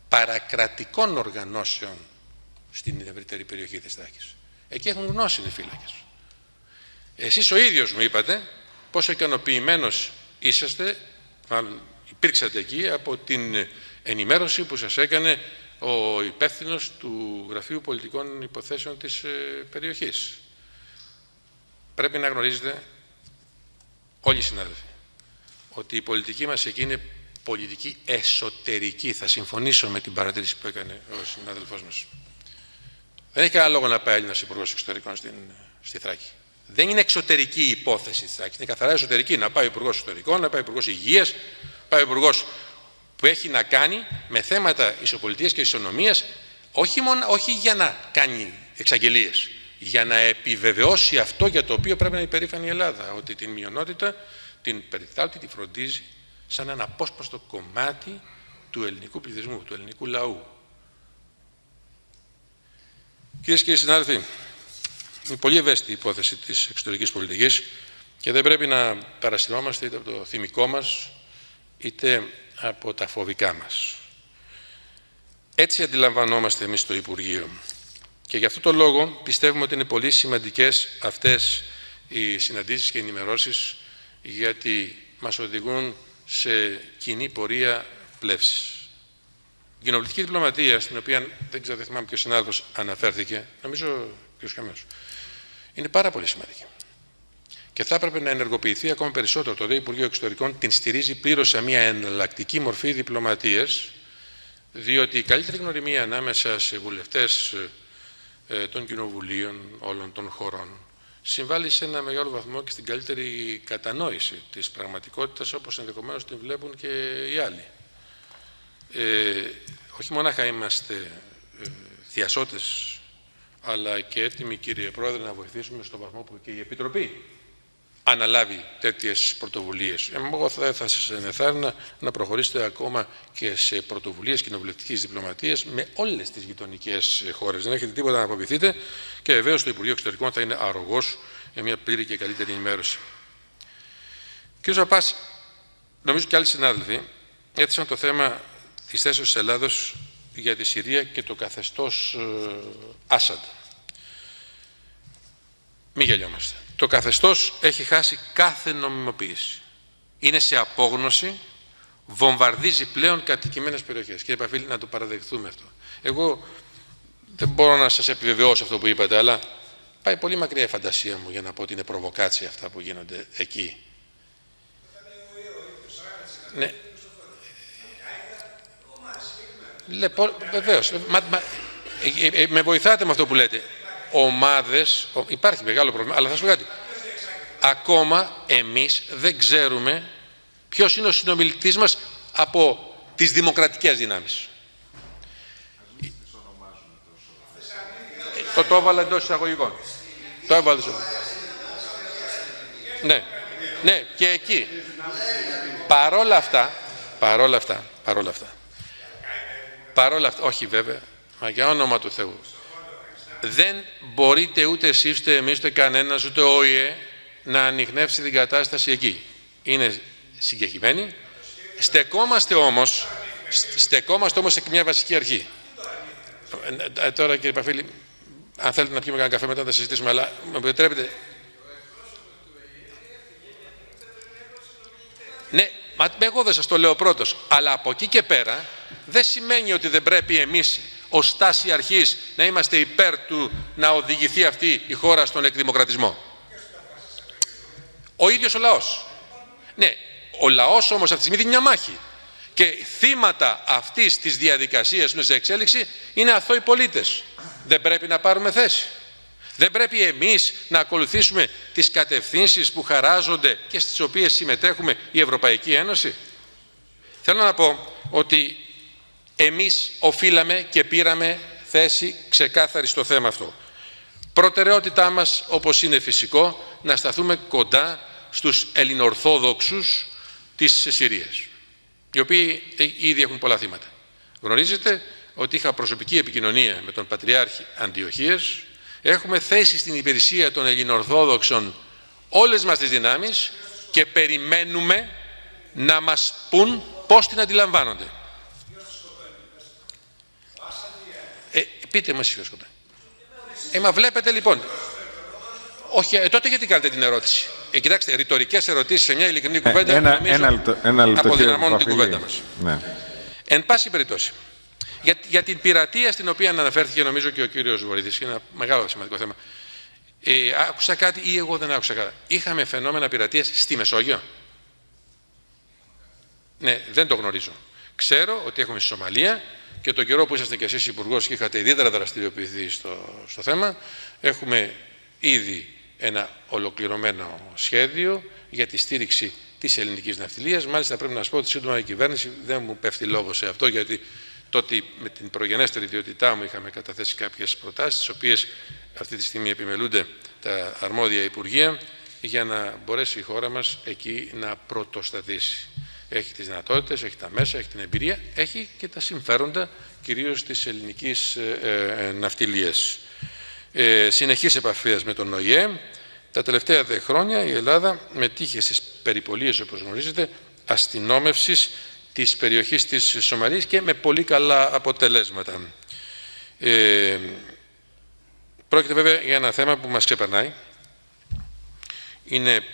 παρακρατικών οργανώσεων στην ευρύτερη περιοχή της Θράκης. Εκεί έχουν γνώση οι φύλακες. Εσείς ο ίδιος μου είπατε πόσο ικανοποιημένος είσαστε, μάλλον υπήρξατε εκεί, από την ενημέρωση που σας έκανε ο υπεύθυνος του Γραφείου Πολιτικών Υποθέσεων της περιοχής. Πρέπει να γνωρίζετε όλοι οι συνάδελφοι ότι η πολιτική μας εκεί είναι πολιτική εσωτερική. Θα συμφωνήσω με την παρατήρηση που έκανε ο συνάδελφός μας. Δεν έχει κανένα λόγο να πάει Έλληνας υπουργός εξωτερικών στη Θράκη. Δεν είναι εξωτερική η υπόθεση της Θράκης, είναι καθαρά εσωτερική. Να πάει ο υπουργός εξωτερικών, να πάει ο υπουργός υγείας, πάει ο υπουργός που έχει να κάνει με θέματα ισοπολιτείας και ισονομίας, όχι για να κάνει εξαγγελίες, για να επιβεβαιώσει αυτό για το οποίο πρέπει να είναι υπερήφανη η Ελλάδα, ότι την μειονότητα την περιθάλπτει, τη φροντίζει σαν ένα απόσπαστο κομμάτι του ελληνικού πληθυσμού, του ελληνικού λαού. Κυρίες και κύριοι συνάδελφοι, είναι πολύ ευαίσθητη η υπόθεση της εξωτερικής πολιτικής και δεν πρέπει να παρασυρώμαστε είτε από το θυμικό μας, είτε από τα φοβικά μας. Έτσι αντιλαμβανόμαστε εμείς το Υπουργείο. Και γι' αυτό το λόγο πιστεύουμε ότι είναι πολύ σημαντικές αυτές οι συναντήσεις και οι ενημερώσεις, γιατί μας οδηγούν σε κοινή πορεία πλεύσης. Η κοινοβουλευτική διπλωματία, στην οποία δεν ξέρω, δεν θυμάμαι ποιος συνάδελφος αναφέρθηκε, νομίζω κ. Καμένος, είναι πάρα πολύ σημαντική. Και θα έπρεπε να ενεργοποιηθεί ακόμα περισσότερο. Το Υπουργείο Εξωτερικών την στηρίζει πλήρως σε μια εναλλακτική μορφή διπλωματίας, διότι η καλύτερη γνωριμία ανάμεσα σε βουλευτές των κοινοβουλίων όλων των χωρών συμβάλλει σε ένα μεγάλο βαθμό και στην καλύτερη κατανόηση της πραγματικότητας, όπως ενδεχομένως την βλέπουν και οι άλλοι. Όχι μονάχα είμαστε θειασότες, αλλά και έτοιμοι, κύριε Πρόεδρε, να βοηθήσουμε στον βαθμό που και η Επιτροπή αναλάβει τέτοιες πρωτοβουλίες. Εγώ θα σας ενθάρρυνα να προχωρήσετε ακόμα και σε πρωτοβουλίες κοινοβουλευτικής διπλωματίας με όλες τις γειτονικές χώρες. Δεν έχετε τίποτα να αποβηθείτε και βεβαίως το Υπουργείο Εξωτερικών θα είναι αρρωγός για μια πλήρη και καλύτερη ενημέρωση. Κύριε Ζαπάς, νομίζω και άλλοι συνάδελφοι έθεσαν το θέμα της θέσεως της Ελλάδος για τη Συρία και το καθεστώς Άσαντ. Μην γελιόμαστε. Το καθεστώς έχει χάσει κάθε νομιμοποίηση. Είναι σε απόγνωση, βομβαρδίζει πλέον κατοικημένες περιοχές. Κύριε Παφίλη, να το παραδεχθούμε αυτό. Εγώ δεν μπορώ να σας επιβεβαιώσω αυτό που είπατε, αλλά πάει πολύ μακριά η φαντασία μου για να πω ότι είναι προβοκάτσια αυτά που γίνονται εκεί. Ναι. Βεβαίως. Με βοηθάτε με αυτό που λέτε. Ομάδες, υπάρχει μεγάλο πρόβλημα, αλλά θα σου πω κάτι. Ακόμα εμείς δεν ξέρουμε ποιος είναι ο συνομιλητής μας από τις δημοκρατικές δυνάμεις. Το έβαλα εντός εισαγωγικών. Το έβαλα. Ναι, και εκεί. Παρόλα αυτά, όχι βέβαια, μα για όνομα του Θεού. Δεν μπορείτε ούτε εσείς, ούτε εμείς, ούτε κανένας, ούτε ο ΟΗΕ να ανιχνεύσει την κατάσταση εκεί. Είναι συγκεκριμένη. Στεκόμαστε όμως σε μια βασική αρχή. Τώρα κύριε Παφίλη, αν θέλετε να πιούμε κανένα καφέ μετά να τα συζητήσουμε, αλλά με επιτρέπετε. Ναι, εγώ δεν σας το λέω πρώτος, αλλά από εκεί και πέρα δεν σημαίνει ότι δεν πρέπει εμείς ως στάση αρχής να είμαστε υπέρ του να οδηγηθεί αυτή η χώρα στον εκδημοκρατισμό. Ο ίδιος ο λαός. Ναι, ο λαός όμως αυτή τη στιγμή δίνει μια μάχη. Και θύματα αυτής της διαδικασίας που είναι σε εξέλιξη είναι αθώοι πολίτες. Δεν πρέπει να πάρουμε θέση. Δεν πρέπει εμείς να ακολουθήσουμε τις κατευθύνσεις που χαράζονται και στις οποίες συμμετέχουμε η Ευρωπαϊκή Ένωση. Θέλω να πω ότι εμείς οφείλαμε και πήραμε θέση ξεκάθαρη στο θέμα αυτό. Προτεραιότητά μας, όπως είναι φυσικό, να σταθούμε κοντά στους Ελληνοορθόδοξους της Συρίας, οι οποίοι ήδη έχουν πολλά θύματα. Γνωρίζετε ότι είχα προσωπική επικοινωνία με τον Πατριάρχη Αντιοχίας. Έχουμε θέσει στην υπηρεσία των Ελληνοορθόδοξων όλες μας τις δυνάμεις και περιμένουμε να μας πούν πώς την αντιλαμβάνονται. Πείτε μου εσείς ποιος σκοτώνει. Μα βλέπετε λοιπόν. Όχι, τότε γιατί κάνετε την ερώτηση. Κοιτάξτε, ρητορικές ερωτήσεις σε μια ειλικρινή κουβέντα νομίζω αποδυναμώνουν την κουβέντα μας. Ναι. Εν πάση περιπτώσει, για την πειρατεία στην οποία αναφέρθηκε νομίζω και ο κύριος Βορύδης, είναι ένα μεγάλο σημαντικό θέμα. Άκουσα κάτι ή εγώ δεν άκουσα κάτι. Είχαμε φαινόμενα πειρατείας στη Μεσόγειο. Ναι, δεν το γνωρίζω. Ξέρω ότι έχουμε στη Σομαλία και τον καιρό που είσαστε κι εσείς υπουργός και είχατε ιδιαίτερα δραστηριοποιηθεί στο θέμα, έχουμε ήδη ένα ολοκληρωμένο σχέδιο για τη στήριξη της ελληνικής ναυτιλίας. Μάλιστα πρέπει να σας πω ότι σύντομα η κυβέρνηση δεν μου πέφτει λόγο σε αυτό, γιατί τότε με την προγενέστερη ιδιότητά μου είχαμε καταθέσει κάποιες προτάσεις, τις οποίες αυτή τη στιγμή επιμελούνται τα αρμόδια υπουργεία, για να μπορέσει η χώρα μας εκεί να πρωτοστατήσει. Έχει τις δυνατότητες, έχει τα μέσα, έχει την εμπειρία, έχει και τα συμφέροντα κυρίως της ελληνικής ναυτιλίας. Συνεχής επαφής με τον ΟΗΕ. Τα τελευταία 10 χρόνια η Ελλάδα μετήχε στις περιπολίες, όπως γνωρίζετε, αστυνόμευσης της περιοχής της Σομαλίας και με πολύ καλά αποτελέσματα. Πρόκειται βέβαια για ένα θέμα που μας ξεπερνάει. Είναι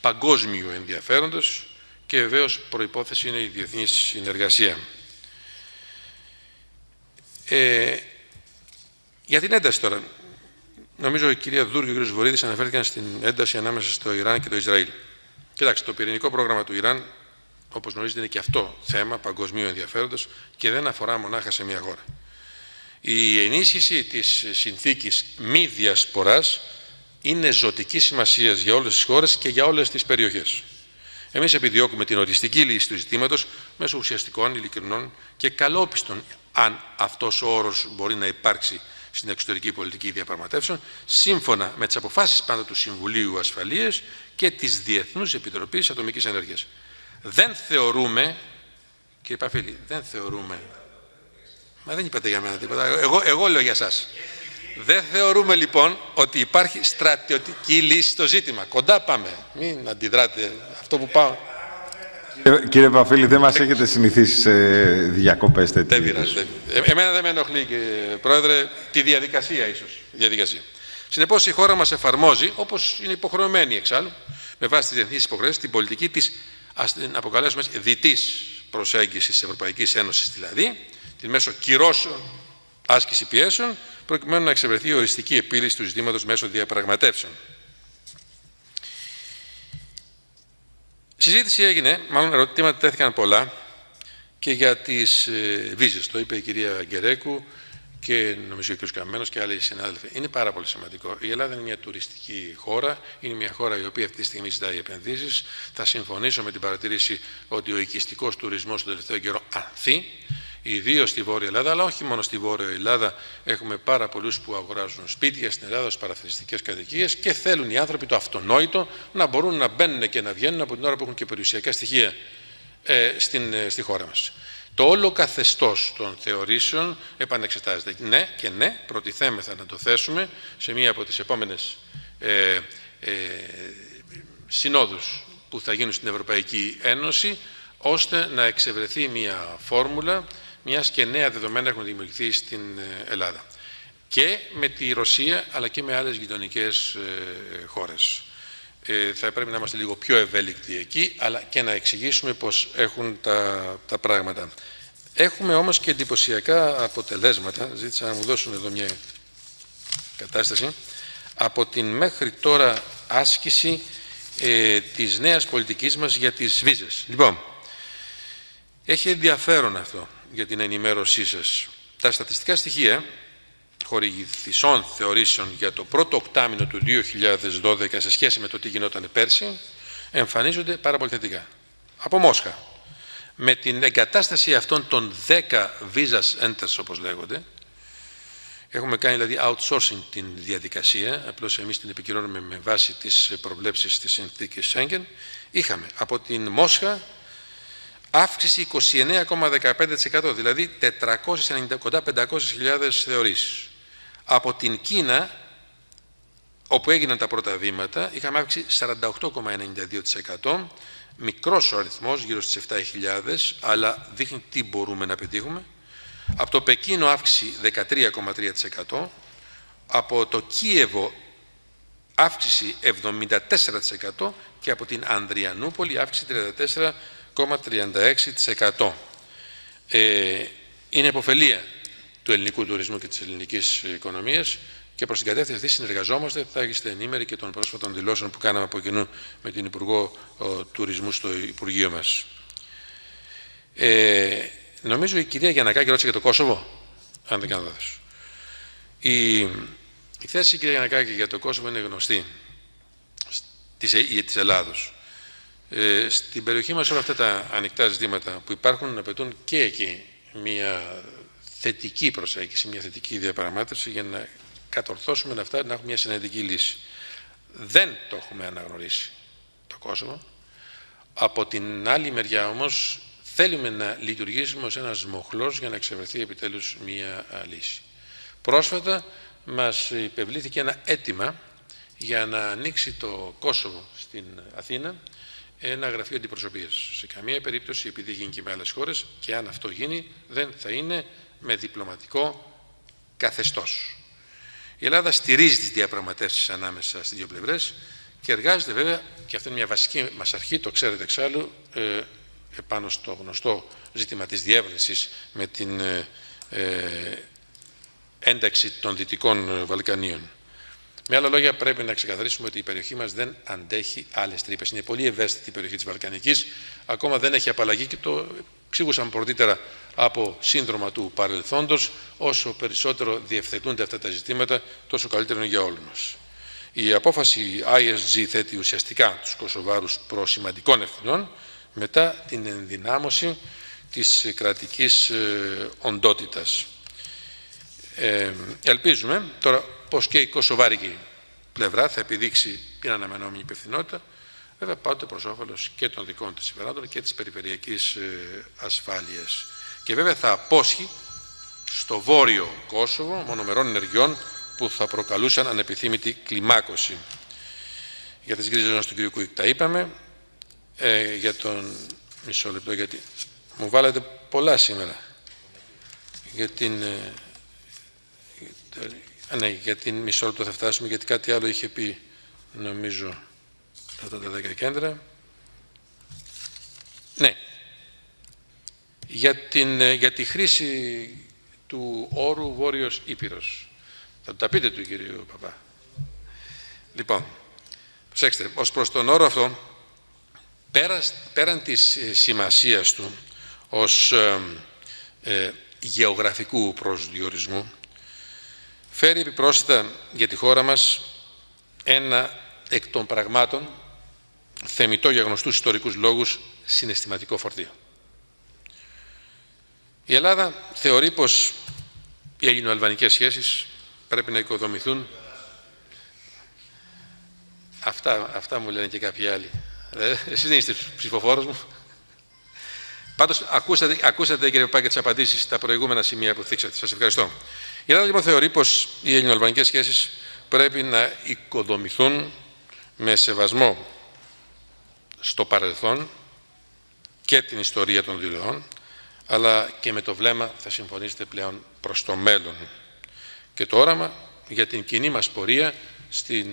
παγκόσμιο ενδιαφέροντος και βεβαίως προϋπόθεση είναι η διεθνής συνεργασία. Για την ένταση τώρα. Νομίζω η κυρία Δούρ και ο κύριος Βορύδης αναφέρθηκαν στην ένταση ανάμεσα στο Ιράν και το Ισραήλ. Κοιτάξτε, το πυρηνικό πρόγραμμα του Ιράν, όπως γνωρίζετε, είναι και αυτό θέμα παγκοσμίου ενδιαφέροντος και δεν αφορά μονάχα σε μια χώρα. Η ενίσχυση της συνθήκης μη διασποράς είναι ζωτική σημασία για όλες τις χώρες και για όλες τις περιοχές. Εμείς επιδιώκουμε την οριστική λύση του ζητήματος μέσω ουσιαστικών, ειλικρινών και καλόπιστων, αν αυτός ο όρος μπορεί να υπάρξει στην εξωτερική πολιτική διαπραγματεύσεων, σύμφωνα με τις αποφάσεις πάντα του Συμβουλίου Ασφαλείας και της Διεθνούς Επιτροπής Ατομικής Ενέργειας. Δεν θεωρούμε, κύριε Παφίλη, δεν θεωρούμε, μα δεν είπατε για μένα τίποτα, εγώ λέω για σας. Δεν θεωρούμε λοιπόν ότι υπάρχει στρατιωτική λύση στο ζήτημα. Κοντά πάμε, μην αντιδράτε αυτό που πάω. Κύριε Παφίλη, δεν μας έχετε συνηθίσει σε διακοπές τέτοιες. Δεν πειράζει. Εμένα δεν με ενοχλεί, κύριε Πρόεδρε, τη διαδικασία ίσως. Συνεπώς η χώρα μας εφαρμόζει, όπως είναι υποχρεωμένη εξάλλου, με βάση τις διεθνείς υποχρεώσεις, την πολιτική της, ας την αποκαλέσουμε, διτής προσέγγισης της Ευρωπαϊκής Ένωσης, δηλαδή, την μέσω κυρώσεων, άσκηση πιέσεων, προκειμένου να εξευρεθεί η οριστική επίλυση του ζητήματος μέσω διαπραγματεύσεων. Συζήτηση έγινε, μάλλον ερωτήματα τέθηκαν πολλά και για τις βίζες. Το είπε η κυρία Γκερέκου και νομίζω ο κ. Καμένος και άλλοι συνάδελφοι. Είναι πάρα πολύ σημαντικό. Η Ελλάδα είναι μια τουριστική χώρα, είναι μια χώρα η οποία αυτή τη στιγμή ζητάει επενδύσεις. Θα συμφωνήσω με την παρατήρηση ότι ο οικιστικός τουρισμός τον τελευταίο καιρό ανθεί. ιδίως στη Βόρεια Ελλάδα, αλλά όχι μόνο στη Βόρεια Ελλάδα. Έχουμε πάρα πολλούς που αγοράζουν σπίτια στην Ελλάδα ως παραθεριστικές κατοικίες και θέλουν οι άνθρωποι το αυτονόητο να μπορούν να μπαίνουν και να βγαίνουν από την ώρα που έχουν και περιουσιακά στοιχεία στη χώρα μας. Το όλο καθεστώς των θεωρήσεων επανεξετάζεται. Ναι και ναι, προτιθέμεθα να το θέσουμε σε μία από τις επόμενες συνόδους που θα γίνουν στην Ευρωπαϊκή Ένωση, ώστε να εξευρεθεί μία φόρμουλα, μιας και νέα δεδομένα έχουν δημιουργηθεί στην Ελλάδα. Και με τη Ρωσία, αλλά και με άλλες γειτονικές χώρες. Θα πρέπει να είμαστε λίγο πιο ευέλικτοι εκεί, αλλά και να εξηγήσουμε πώς έχουν τα πράγματα. Έχουμε όμως και εντυπωσιακά αποτελέσματα. Ζήτησα να μου δώσουν εδώ μια κατάσταση από την μέχρι τώρα άσκηση της νέας πολιτικής μας για τις βίζες. Λοιπόν, έχει ενδιαφέρον αυτό για την ενημέρωσή σας. Τα στατιστικά στοιχεία χορηγηθισών θεωρήσεων για το πρώτο οκτάμηνο του 2012 σε σχέση με το τι γινόταν πέρσι εμφανίζονται πάρα πολύ θετικά. Από Μόσχα. Με την εγκατάσταση αυτών των 10 visas enters, όπως λέγονται, έχουμε κάνει δηλαδή outsourcing την διαδικασία, απλώς εμείς την επικυρώνουμε με βάση τις προβλέψεις της συνθήκης Σέγγεν, είχαμε από την Μόσχα αύξηση 29,15%, δηλαδή 490, κοντά 500.000 θεωρήσεις. Από την Κίνα, όπου έγιναν τα πρώτα βήματα, είχαμε αύξηση 48,92%, μικρός ο αριθμός, γύρω στις 7.000, αλλά δείχνει τι μπορούμε να πετύχουμε. Από το Πεκίνο αύξηση 13,3%, από το Κίεβο αύξηση 74% και από την Ανδριανούπολη αύξηση 34,36%. Είναι υποφελία του ελληνικού τουρισμού και της ελληνικής οικονομίας και προς την κατεύθυνση αυτή συνεργαζόμαστε. Θα έχετε ενήμεροι και των πρόσφατων δηλώσεων που κάναμε από κοινού με την Υπουργό Τουρισμού στο Υπουργείο μας. Νομίζω η κυρία Γιαννακάκη ρώτησε για το Κόσοβο, αν δεν κάνω λάθος. Η θέση, κυρία Γιαννακάκη, για το Κόσοβο είναι γνωστή της Ελλάδος. Στην περιοχή μας όλα αυτά τα ανοιχτά ζητήματα που υπάρχουν απαιτούν και εκεί μια θετική προσέγγιση, μια θετική διαπραγμάτευση για να κατορθώσουμε να έχουμε μια συναντική λύση. Δεν το έχουμε αναγνωρίσει το Κόσοβο. Από την άλλη μεριά όμως θέλουμε να λειτουργήσουμε ως ένας μοχλός για να εξευρεθεί επιτέλους μια λύση. Πρόσφατα μας υπευλήθηκε ένα αίτημα για να ανοίξει το Κόσοβο στην Αθήνα ένα γραφείο αντιπροσωπείας. Σε καμία περίπτωση, επειδή γίνει και με άλλες χώρες, και αν αυτό γίνει, δεν θα είναι με διπλωματικό καθεστώς. Η Ελλάδα στηρίζει τις διαπραγματεύσεις ανάμεσα στις δύο πλευρές και εργάζεται βέβαια, και αυτή είναι μια βασική μας αρχή, το ξέρετε εξάλλου, επάνω στο γνωστό ζήτημα της διεύρυνσης με την ένταξη των Δυτικών Βαλκανίων. Με άλλα λόγια, πρέπει να ξεκαθαρίσουμε ότι η περιοχή μας δεν αντέχει άλλες τρύπες. Είναι πολύ ευαίσθητη η περιοχή της Βαλκανικής, ακόμα δεν έχει απαλλαγή και το εξήγουσαμε πρωτήτερα από σύνδρομα του παρελθόντος. Όσο περισσότερο διευθετούνται αυτά τα ζητήματα, τόσο καλύτερο είναι για όλους μας. Η απόφαση ISG θέτει ουσιαστικά τους Κωσοβάρους προ σημαντικών ευθυνών μετά την ενδυνάμωση της κρατικής οντότητας. Ελπίζουμε τώρα πως και η κωσοβάρικη πλευρά θα επιδείξει την αναμενόμενη υπευθυνότητα, βέβαια πάντοτε προς όφελος και των δικών της συμφερόντων και της περιφερειακής ασφάλειας. Και βέβαια θα απόσχει στο βόρειο Κόσοβο μονομερών ενεργειών που θα προκαλούσαν ανεπιθύμητη κλιμάκωση. Για τις γκρίζες ζώνες του κ. Κουίκ τα είπαμε. Για τον μισό λεπτό, γιατί μου βάλατε πολλά σήμερα. Για την μισό λεπτό θα φτάσουμε, γιατί κάτι άλλο είχε πει, νομίζω, αυτά τα 10 κέντρα. Ναι. Για τη χρήση του όρου Βόρειος Ήπειρος. Θα τα πείτε του κυρίου Παπά. Λοιπόν, προσέξτε, ως προς τον όρο αυτό, πέραν της σημασίας του ως γεωγραφικού προσδιορισμού, φέρει επιπρόσθετα για τη χώρα μας ένα εκ των πραγμάτων, θεμιτό για γνωστούς ιστορικούς λόγους, συναισθηματικό φορτίο. Η Ελλάδα θεωρεί πως οι ελληνοαλβανικές σχέσεις πρέπει να οικοδομηθούν. Αυτά μου λένε και κάποιοι άλλοι. Εσείς δεν είστε ψηφοφόρος μου. Πάντως, ακούσατε κύριε Παπά και τις απαντήσεις στα προηγούμενα σημεία που θίξατε. Σας ευχαριστώ. Η Ελλάδα λοιπόν θεωρεί πως οι ελληνοαλβανικές σχέσεις πρέπει να οικοδομηθούν με σεβασμό στο παρελθόν και την ιστορία των δύο λαών, αλλά και με το βλέμμα, θα συμφωνήσετε πλέον, προς το μέλλον και το όραμα για την κοινή μας πορεία στην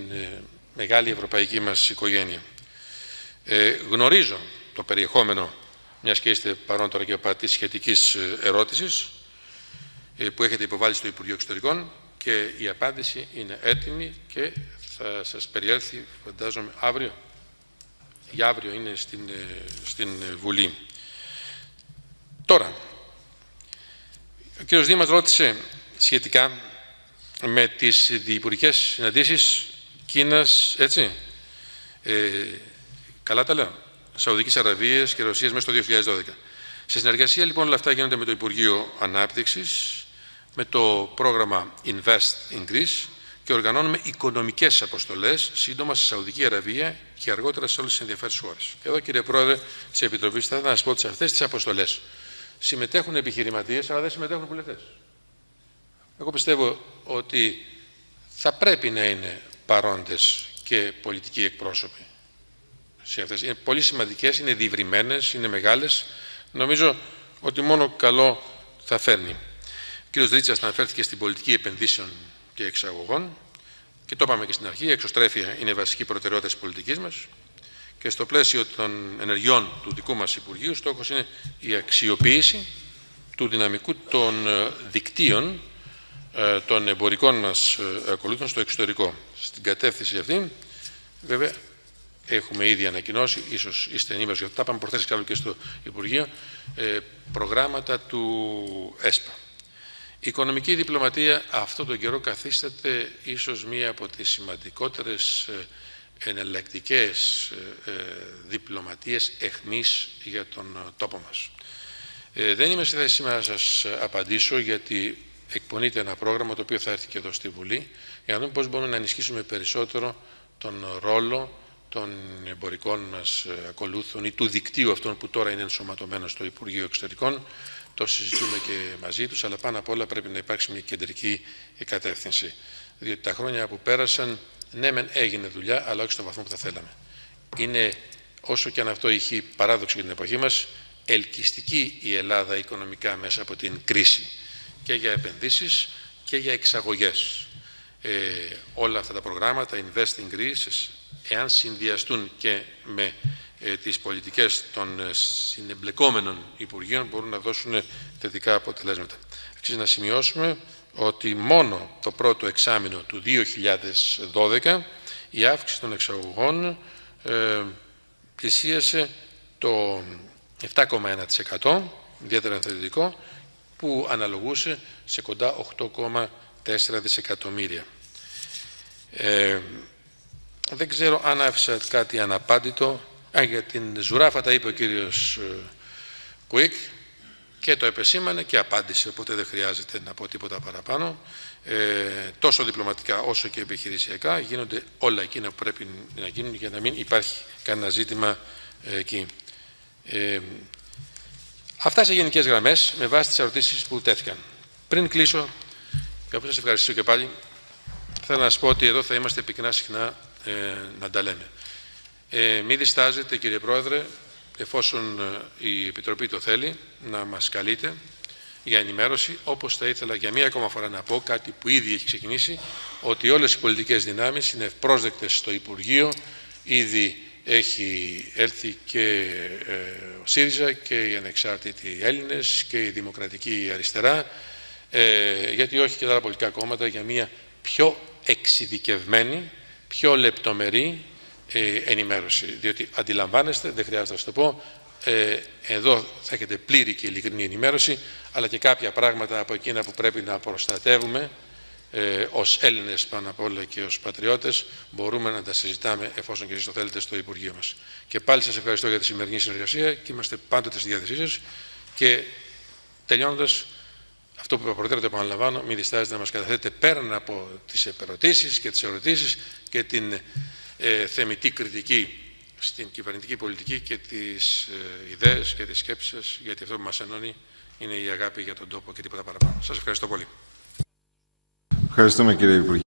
μεγάλη ευρωπαϊκή μας οικογένεια. Γνωρίζω το περιεχόμενο, μιας και είστε παρόν τώρα και ο πατής, σχετικής ερώτησης που έχετε υποβάλει στο Υπουργείο Εξωτερικών, και η απάντηση είναι έτοιμη και θα σας περιέλθει, φαντάζομαι, αύριο. Για αύριο είναι στην Βουλή. Τώρα, ο κύριος Δήμας ρώτησε σχετικά με τις διυπουργικές συναντήσεις Κίνας, έτσι, καλά τα λέω, Σαουδικής Αραβίας και Ρωσίας μέσα στο 2012. Σε συνεργασία λοιπόν όλα αυτά γίνονται με το Υπουργείο Ανάπτυξης, με το πρόγραμμα Invest in Greece, και οργανώνουμε οικονομικές αποστολές σύντομα στη Σαουδική Αραβία και αργότερα σε όλες τις ενδιαφέρουσες χώρες. Και εδώ, κύριε Πρόεδρε της Επιτροπής, θα ήθελα να σας πω ότι σε αυτές τις αποστολές συμμετέχουν επιχειρηματίες, αλλά δεν συμμετέχουν βουλευτές. Εγώ πιστεύω ότι θα πρέπει να είναι παρόντες και πολιτικοί εκπρόσωποι σε αυτές. Είναι πολύ σημαντικές, είναι διευρυμένες, είναι μεγάλες. Νομίζω ότι μόνο καλό θα φέρνει. Ο κύριος Δρίτσας αναφέρθηκε στην πολιτική επενδύσεων και εξαγωγών και το είπαμε και στην αρχή, η εξωστρέφεια είναι βασική προτεραιότητα της πολιτικής μας και στο πλαίσιο των ενεργειών του δικού μας Υπουργείου στόχος είναι η αξιοποίηση του δυναμικού των δικτύων των εμπορικών μας ακολούθων στο εξωτερικό. Στην κατεύθυνση αυτή, βέβαια, έχουμε ήδη ανακοινώσει, ίσως είστε ενήμερος για αυτά, τα είπαμε προχθές κι άλλο και στο Υπουργείο, προγράμματα του ΕΣΠΑ. Η οικονομική διπλωματία αυτόν τον καιρό καθίσταται ίσως μία από τις σημαντικότερες εναλλακτικές διπλωματίες εχμής για τον τόπο μας. Δεν είμαι σε θέση σήμερα να σας απαντήσω, γιατί εκπονείται ένα πρόγραμμα το οποίο θα έρθει και εδώ στη Βουλή, για να δούμε πώς μπορούμε να ενισχύσουμε περισσότερο τον ρόλο των εμπορικών μας ακολούθων ή του δικτύου αυτών που τώρα είναι ενσωματωμένο στο Υπουργείο Εξωτερικών. Το συζητούμε και μαζί τους, αλλά πάνω απ' όλα πρέπει να υπάρξει μια κεντρική κατεύθυνση. Διότι τα χρόνια που πέρασαν, ναι μεν έγινε δουλειά, αλλά όχι στο βαθμό που θα θέλαμε. Είναι, όσο και αν αυτό είχε παράδοξο για την εποχή μας, ελκυστική η Ελλάδα οικονομικά μέσα από την κρίση και για επενδύσεις και για εξαγωγές. Όλα αυτά τα προγράμματα, Invest in Greece, εάν συνδυαστούν και με τις πολιτικές των συνεμπλεκόμενων Υπουργείων, μπορούν να δώσουν θετικά αποτελέσματα. Αξίζει να σημειώσουμε ότι μόνο το πρώτο εξάμηνο του 2012 η αύξηση των εξαγωγών πλησίασε το 7,1%, ιδιαίτερα ενθαρρυντικό, που αναλογούσε σε κοντά 8,4 δισεκατομμύρια. Δεν ξέρω αν άφησα κάτι αναπάντητο. Για την Ζουράφα τα είπε ο κύριος Κουίκ και το επεσήμανε και απάντησε, οπότε δεν χρειάζεται να πω τίποτα παραπάνω. Τόσο διπλωματικά όσο και επιχειρησιακά γίνονται όλα εκείνα που πρέπει να γίνουν για να μην υπάρχει κανένα ζήτημα εκεί. Αυτά σε γενικές γραμμές με βάση τις ερωτήσεις που τέθηκαν. Πριν κλείσω, και αφού σας ευχαριστήσω και πάλι, θέλω να σας πω ότι εδώ θα είμαστε πυκνά συχνά να τα λέμε. Μην διστάζετε, κύριε Πρόεδρε, εφόσον η Επιτροπή το θέλει, να μας καλείτε για ενημέρωση, όπως θα ήθελα για μία ακόμα φορά να πω κάτι που ήδη έχει ξεκινήσει, ότι όλες οι πολιτικές δυνάμεις είναι ευπρόσδεκτες στο Υπουργείο. Ήδη έχει έλθει και ο ΣΥΡΙΖΑ και οι ανεξάρτητοι Έλληνες και η Δημοκρατική Αριστερά, γιατί όχι και τα άλλα πολιτικά κόμματα, για μία πιο εξειδικευμένη, πιο λεπτομερή ενημέρωση. Διότι αντιλαμβάνεστε, δεν χρειάζεται να σας το πω, εδώ θα έχετε πλήρη και ειλικρινή ενημέρωση, αλλά και κάποια πράγματα από εκείνα που πρέπει να προστατεύουμε ως Έλληνες πάνω απ' όλα και ως πατριώτες, μπορούμε να τα συζητάμε, εφόσον και εσείς το θέλετε, στο Υπουργείο μας. Και πάλι σας ευχαριστώ για τη σημερινή συνεργασία και είμαστε πάντοτε στη διάθεσή σας και Τελειώνοντας, αυτό που είπα προτέρω, επαναλαμβάνω, μην διστάζετε να μας καταθέτετε πέραν από τις ερωτήσεις και τις ερωτήσεις και την θεμιτή κριτική στην κυβερνητική πολιτική και τις ιδέες και τις σκέψεις σας, γιατί αυτό που μας ενώνει είναι η αγάπη για τον τόπο και τίποτα παραπάνω. Σας ευχαριστώ πολύ. Ευχαριστούμε, κύριε Υπουργέ.